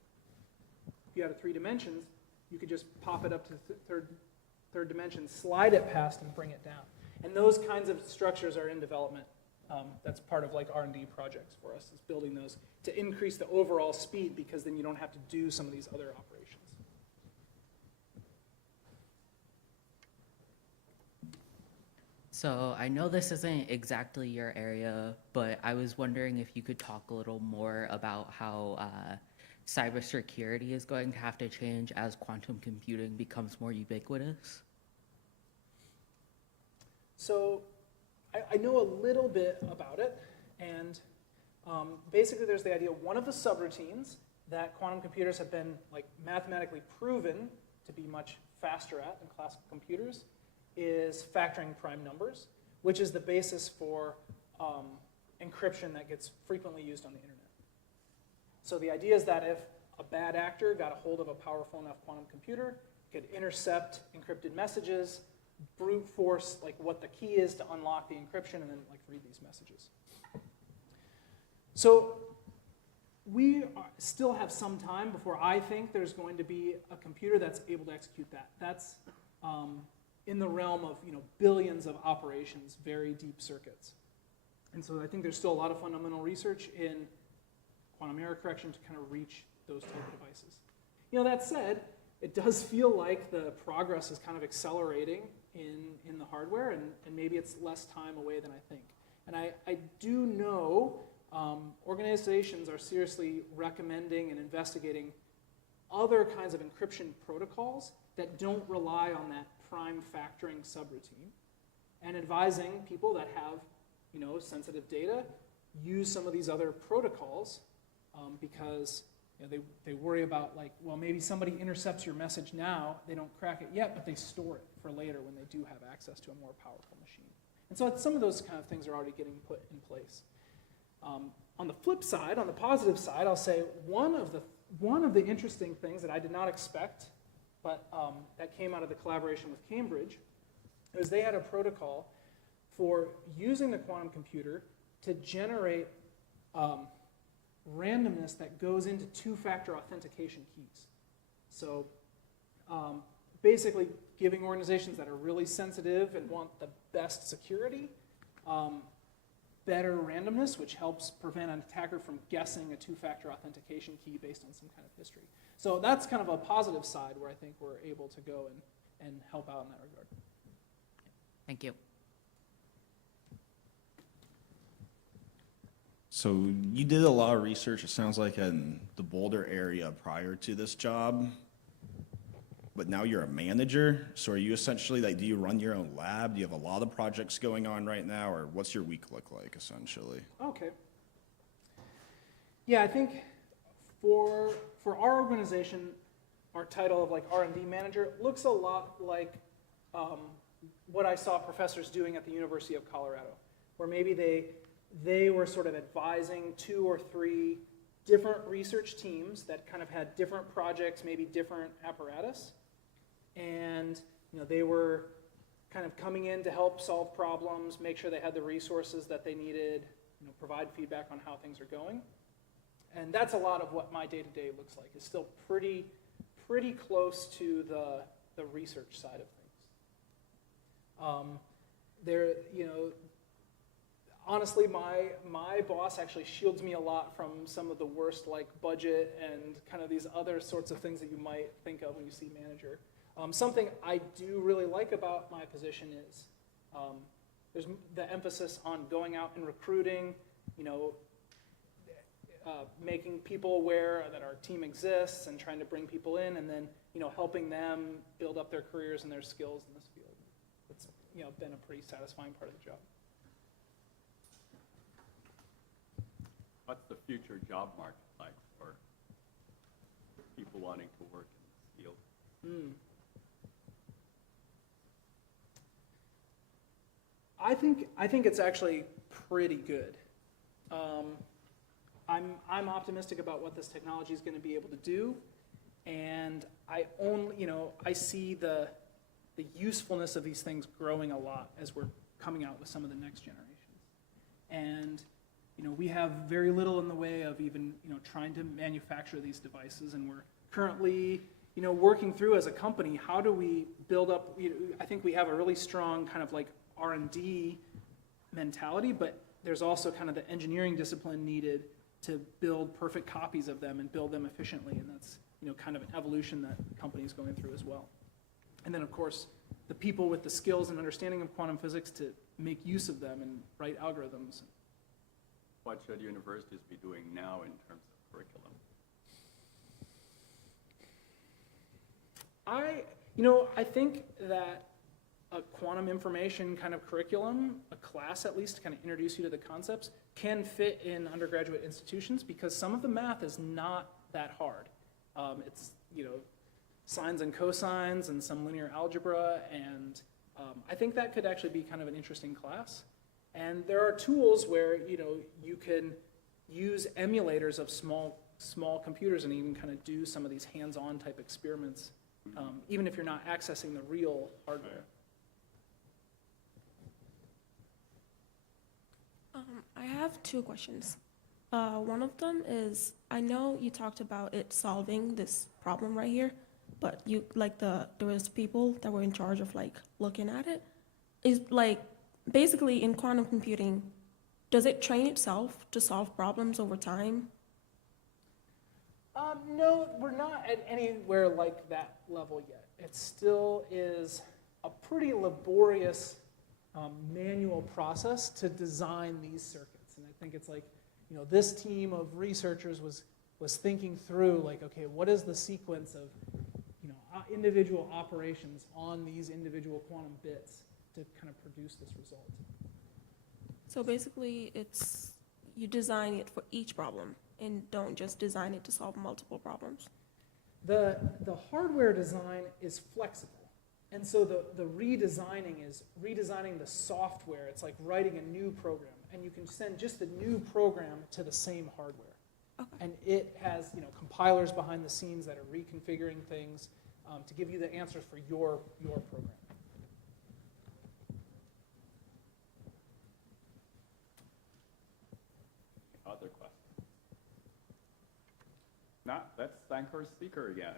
If you had a 3 dimensions, you could just pop it up to the third dimension, slide it past, and bring it down. And those kinds of structures are in development. That's part of R&D projects for us, is building those to increase the overall speed, because then you don't have to do some of these other operations. So I know this isn't exactly your area, but I was wondering if you could talk a little more about how cybersecurity is going to have to change as quantum computing becomes more ubiquitous. So I know a little bit about it, and basically there's the idea, one of the subroutines that quantum computers have been mathematically proven to be much faster at than classical computers is factoring prime numbers, which is the basis for encryption that gets frequently used on the internet. So the idea is that if a bad actor got a hold of a powerful enough quantum computer, it could intercept encrypted messages, brute force like what the key is to unlock the encryption, and then like read these messages. So we still have some time before I think there's going to be a computer that's able to execute that. That's in the realm of billions of operations, very deep circuits. And so I think there's still a lot of fundamental research in quantum error correction to kind of reach those type of devices. That said, it does feel like the progress is kind of accelerating in the hardware, and maybe it's less time away than I think. And I do know organizations are seriously recommending and investigating other kinds of encryption protocols that don't rely on that prime factoring subroutine, and advising people that have sensitive data use some of these other protocols because they worry about maybe somebody intercepts your message now, they don't crack it yet, but they store it for later when they do have access to a more powerful machine. And so some of those kind of things are already getting put in place. On the flip side, on the positive side, I'll say one of the interesting things that I did not expect, but that came out of the collaboration with Cambridge, is they had a protocol for using the quantum computer to generate randomness that goes into two-factor authentication keys. So basically giving organizations that are really sensitive and want the best security better randomness, which helps prevent an attacker from guessing a two-factor authentication key based on some kind of history. So that's kind of a positive side where I think we're able to go and help out in that regard. Thank you. So you did a lot of research, it sounds like, in the Boulder area prior to this job, but now you're a manager. So are you essentially, do you run your own lab? Do you have a lot of projects going on right now, or what's your week look like, essentially? Okay. Yeah, I think for our organization, our title of R&D manager looks a lot like what I saw professors doing at the University of Colorado, where maybe they were sort of advising 2 or 3 different research teams that kind of had different projects, maybe different apparatus. And they were kind of coming in to help solve problems, make sure they had the resources that they needed, provide feedback on how things are going. And that's a lot of what my day-to-day looks like. It's still pretty close to the research side of things. Honestly, my boss actually shields me a lot from some of the worst budget and kind of these other sorts of things that you might think of when you see manager. Something I do really like about my position is there's the emphasis on going out and recruiting, making people aware that our team exists and trying to bring people in, and then helping them build up their careers and their skills in this field. It's been a pretty satisfying part of the job. What's the future job market like for people wanting to work in this field? I think it's actually pretty good. I'm optimistic about what this technology is going to be able to do, and I see the usefulness of these things growing a lot as we're coming out with some of the next generations. And we have very little in the way of even trying to manufacture these devices, and we're currently working through as a company, how do we build up, I think we have a really strong kind of R&D mentality, but there's also kind of the engineering discipline needed to build perfect copies of them and build them efficiently, and that's kind of an evolution that the company is going through as well. And then of course the people with the skills and understanding of quantum physics to make use of them and write algorithms. What should universities be doing now in terms of curriculum? I think that a quantum information kind of curriculum, a class at least to kind of introduce you to the concepts, can fit in undergraduate institutions because some of the math is not that hard. It's, sines and cosines and some linear algebra, and I think that could actually be kind of an interesting class. And there are tools where, you can use emulators of small small computers and even kind of do some of these hands-on type experiments, even if you're not accessing the real hardware. I have two questions. One of them is, I know you talked about it solving this problem right here, but you, like there was people that were in charge of like looking at it. Is like, basically in quantum computing, does it train itself to solve problems over time? No, we're not at anywhere like that level yet. It still is a pretty laborious manual process to design these circuits. And I think it's like, you know, this team of researchers was thinking through like, okay, what is the sequence of, you know, individual operations on these individual quantum bits to kind of produce this result. So basically, it's you design it for each problem and don't just design it to solve multiple problems. The hardware design is flexible. And so the redesigning is redesigning the software. It's like writing a new program. And you can send just the new program to the same hardware. Okay. And it has, you know, compilers behind the scenes that are reconfiguring things to give you the answers for your program. Other questions? Not, let's thank our speaker again.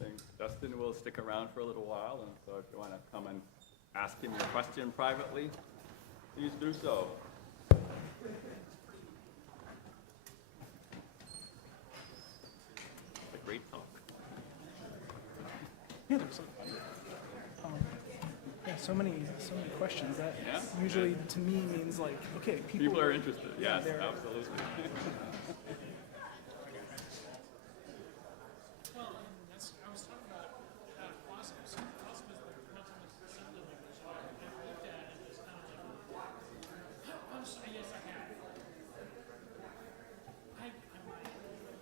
I think Justin will stick around for a little while, and so if you want to come and ask him your question privately, please do so. A great talk. Yeah, there's so many questions. That usually to me means like, okay, People are interested, yes, they're- absolutely.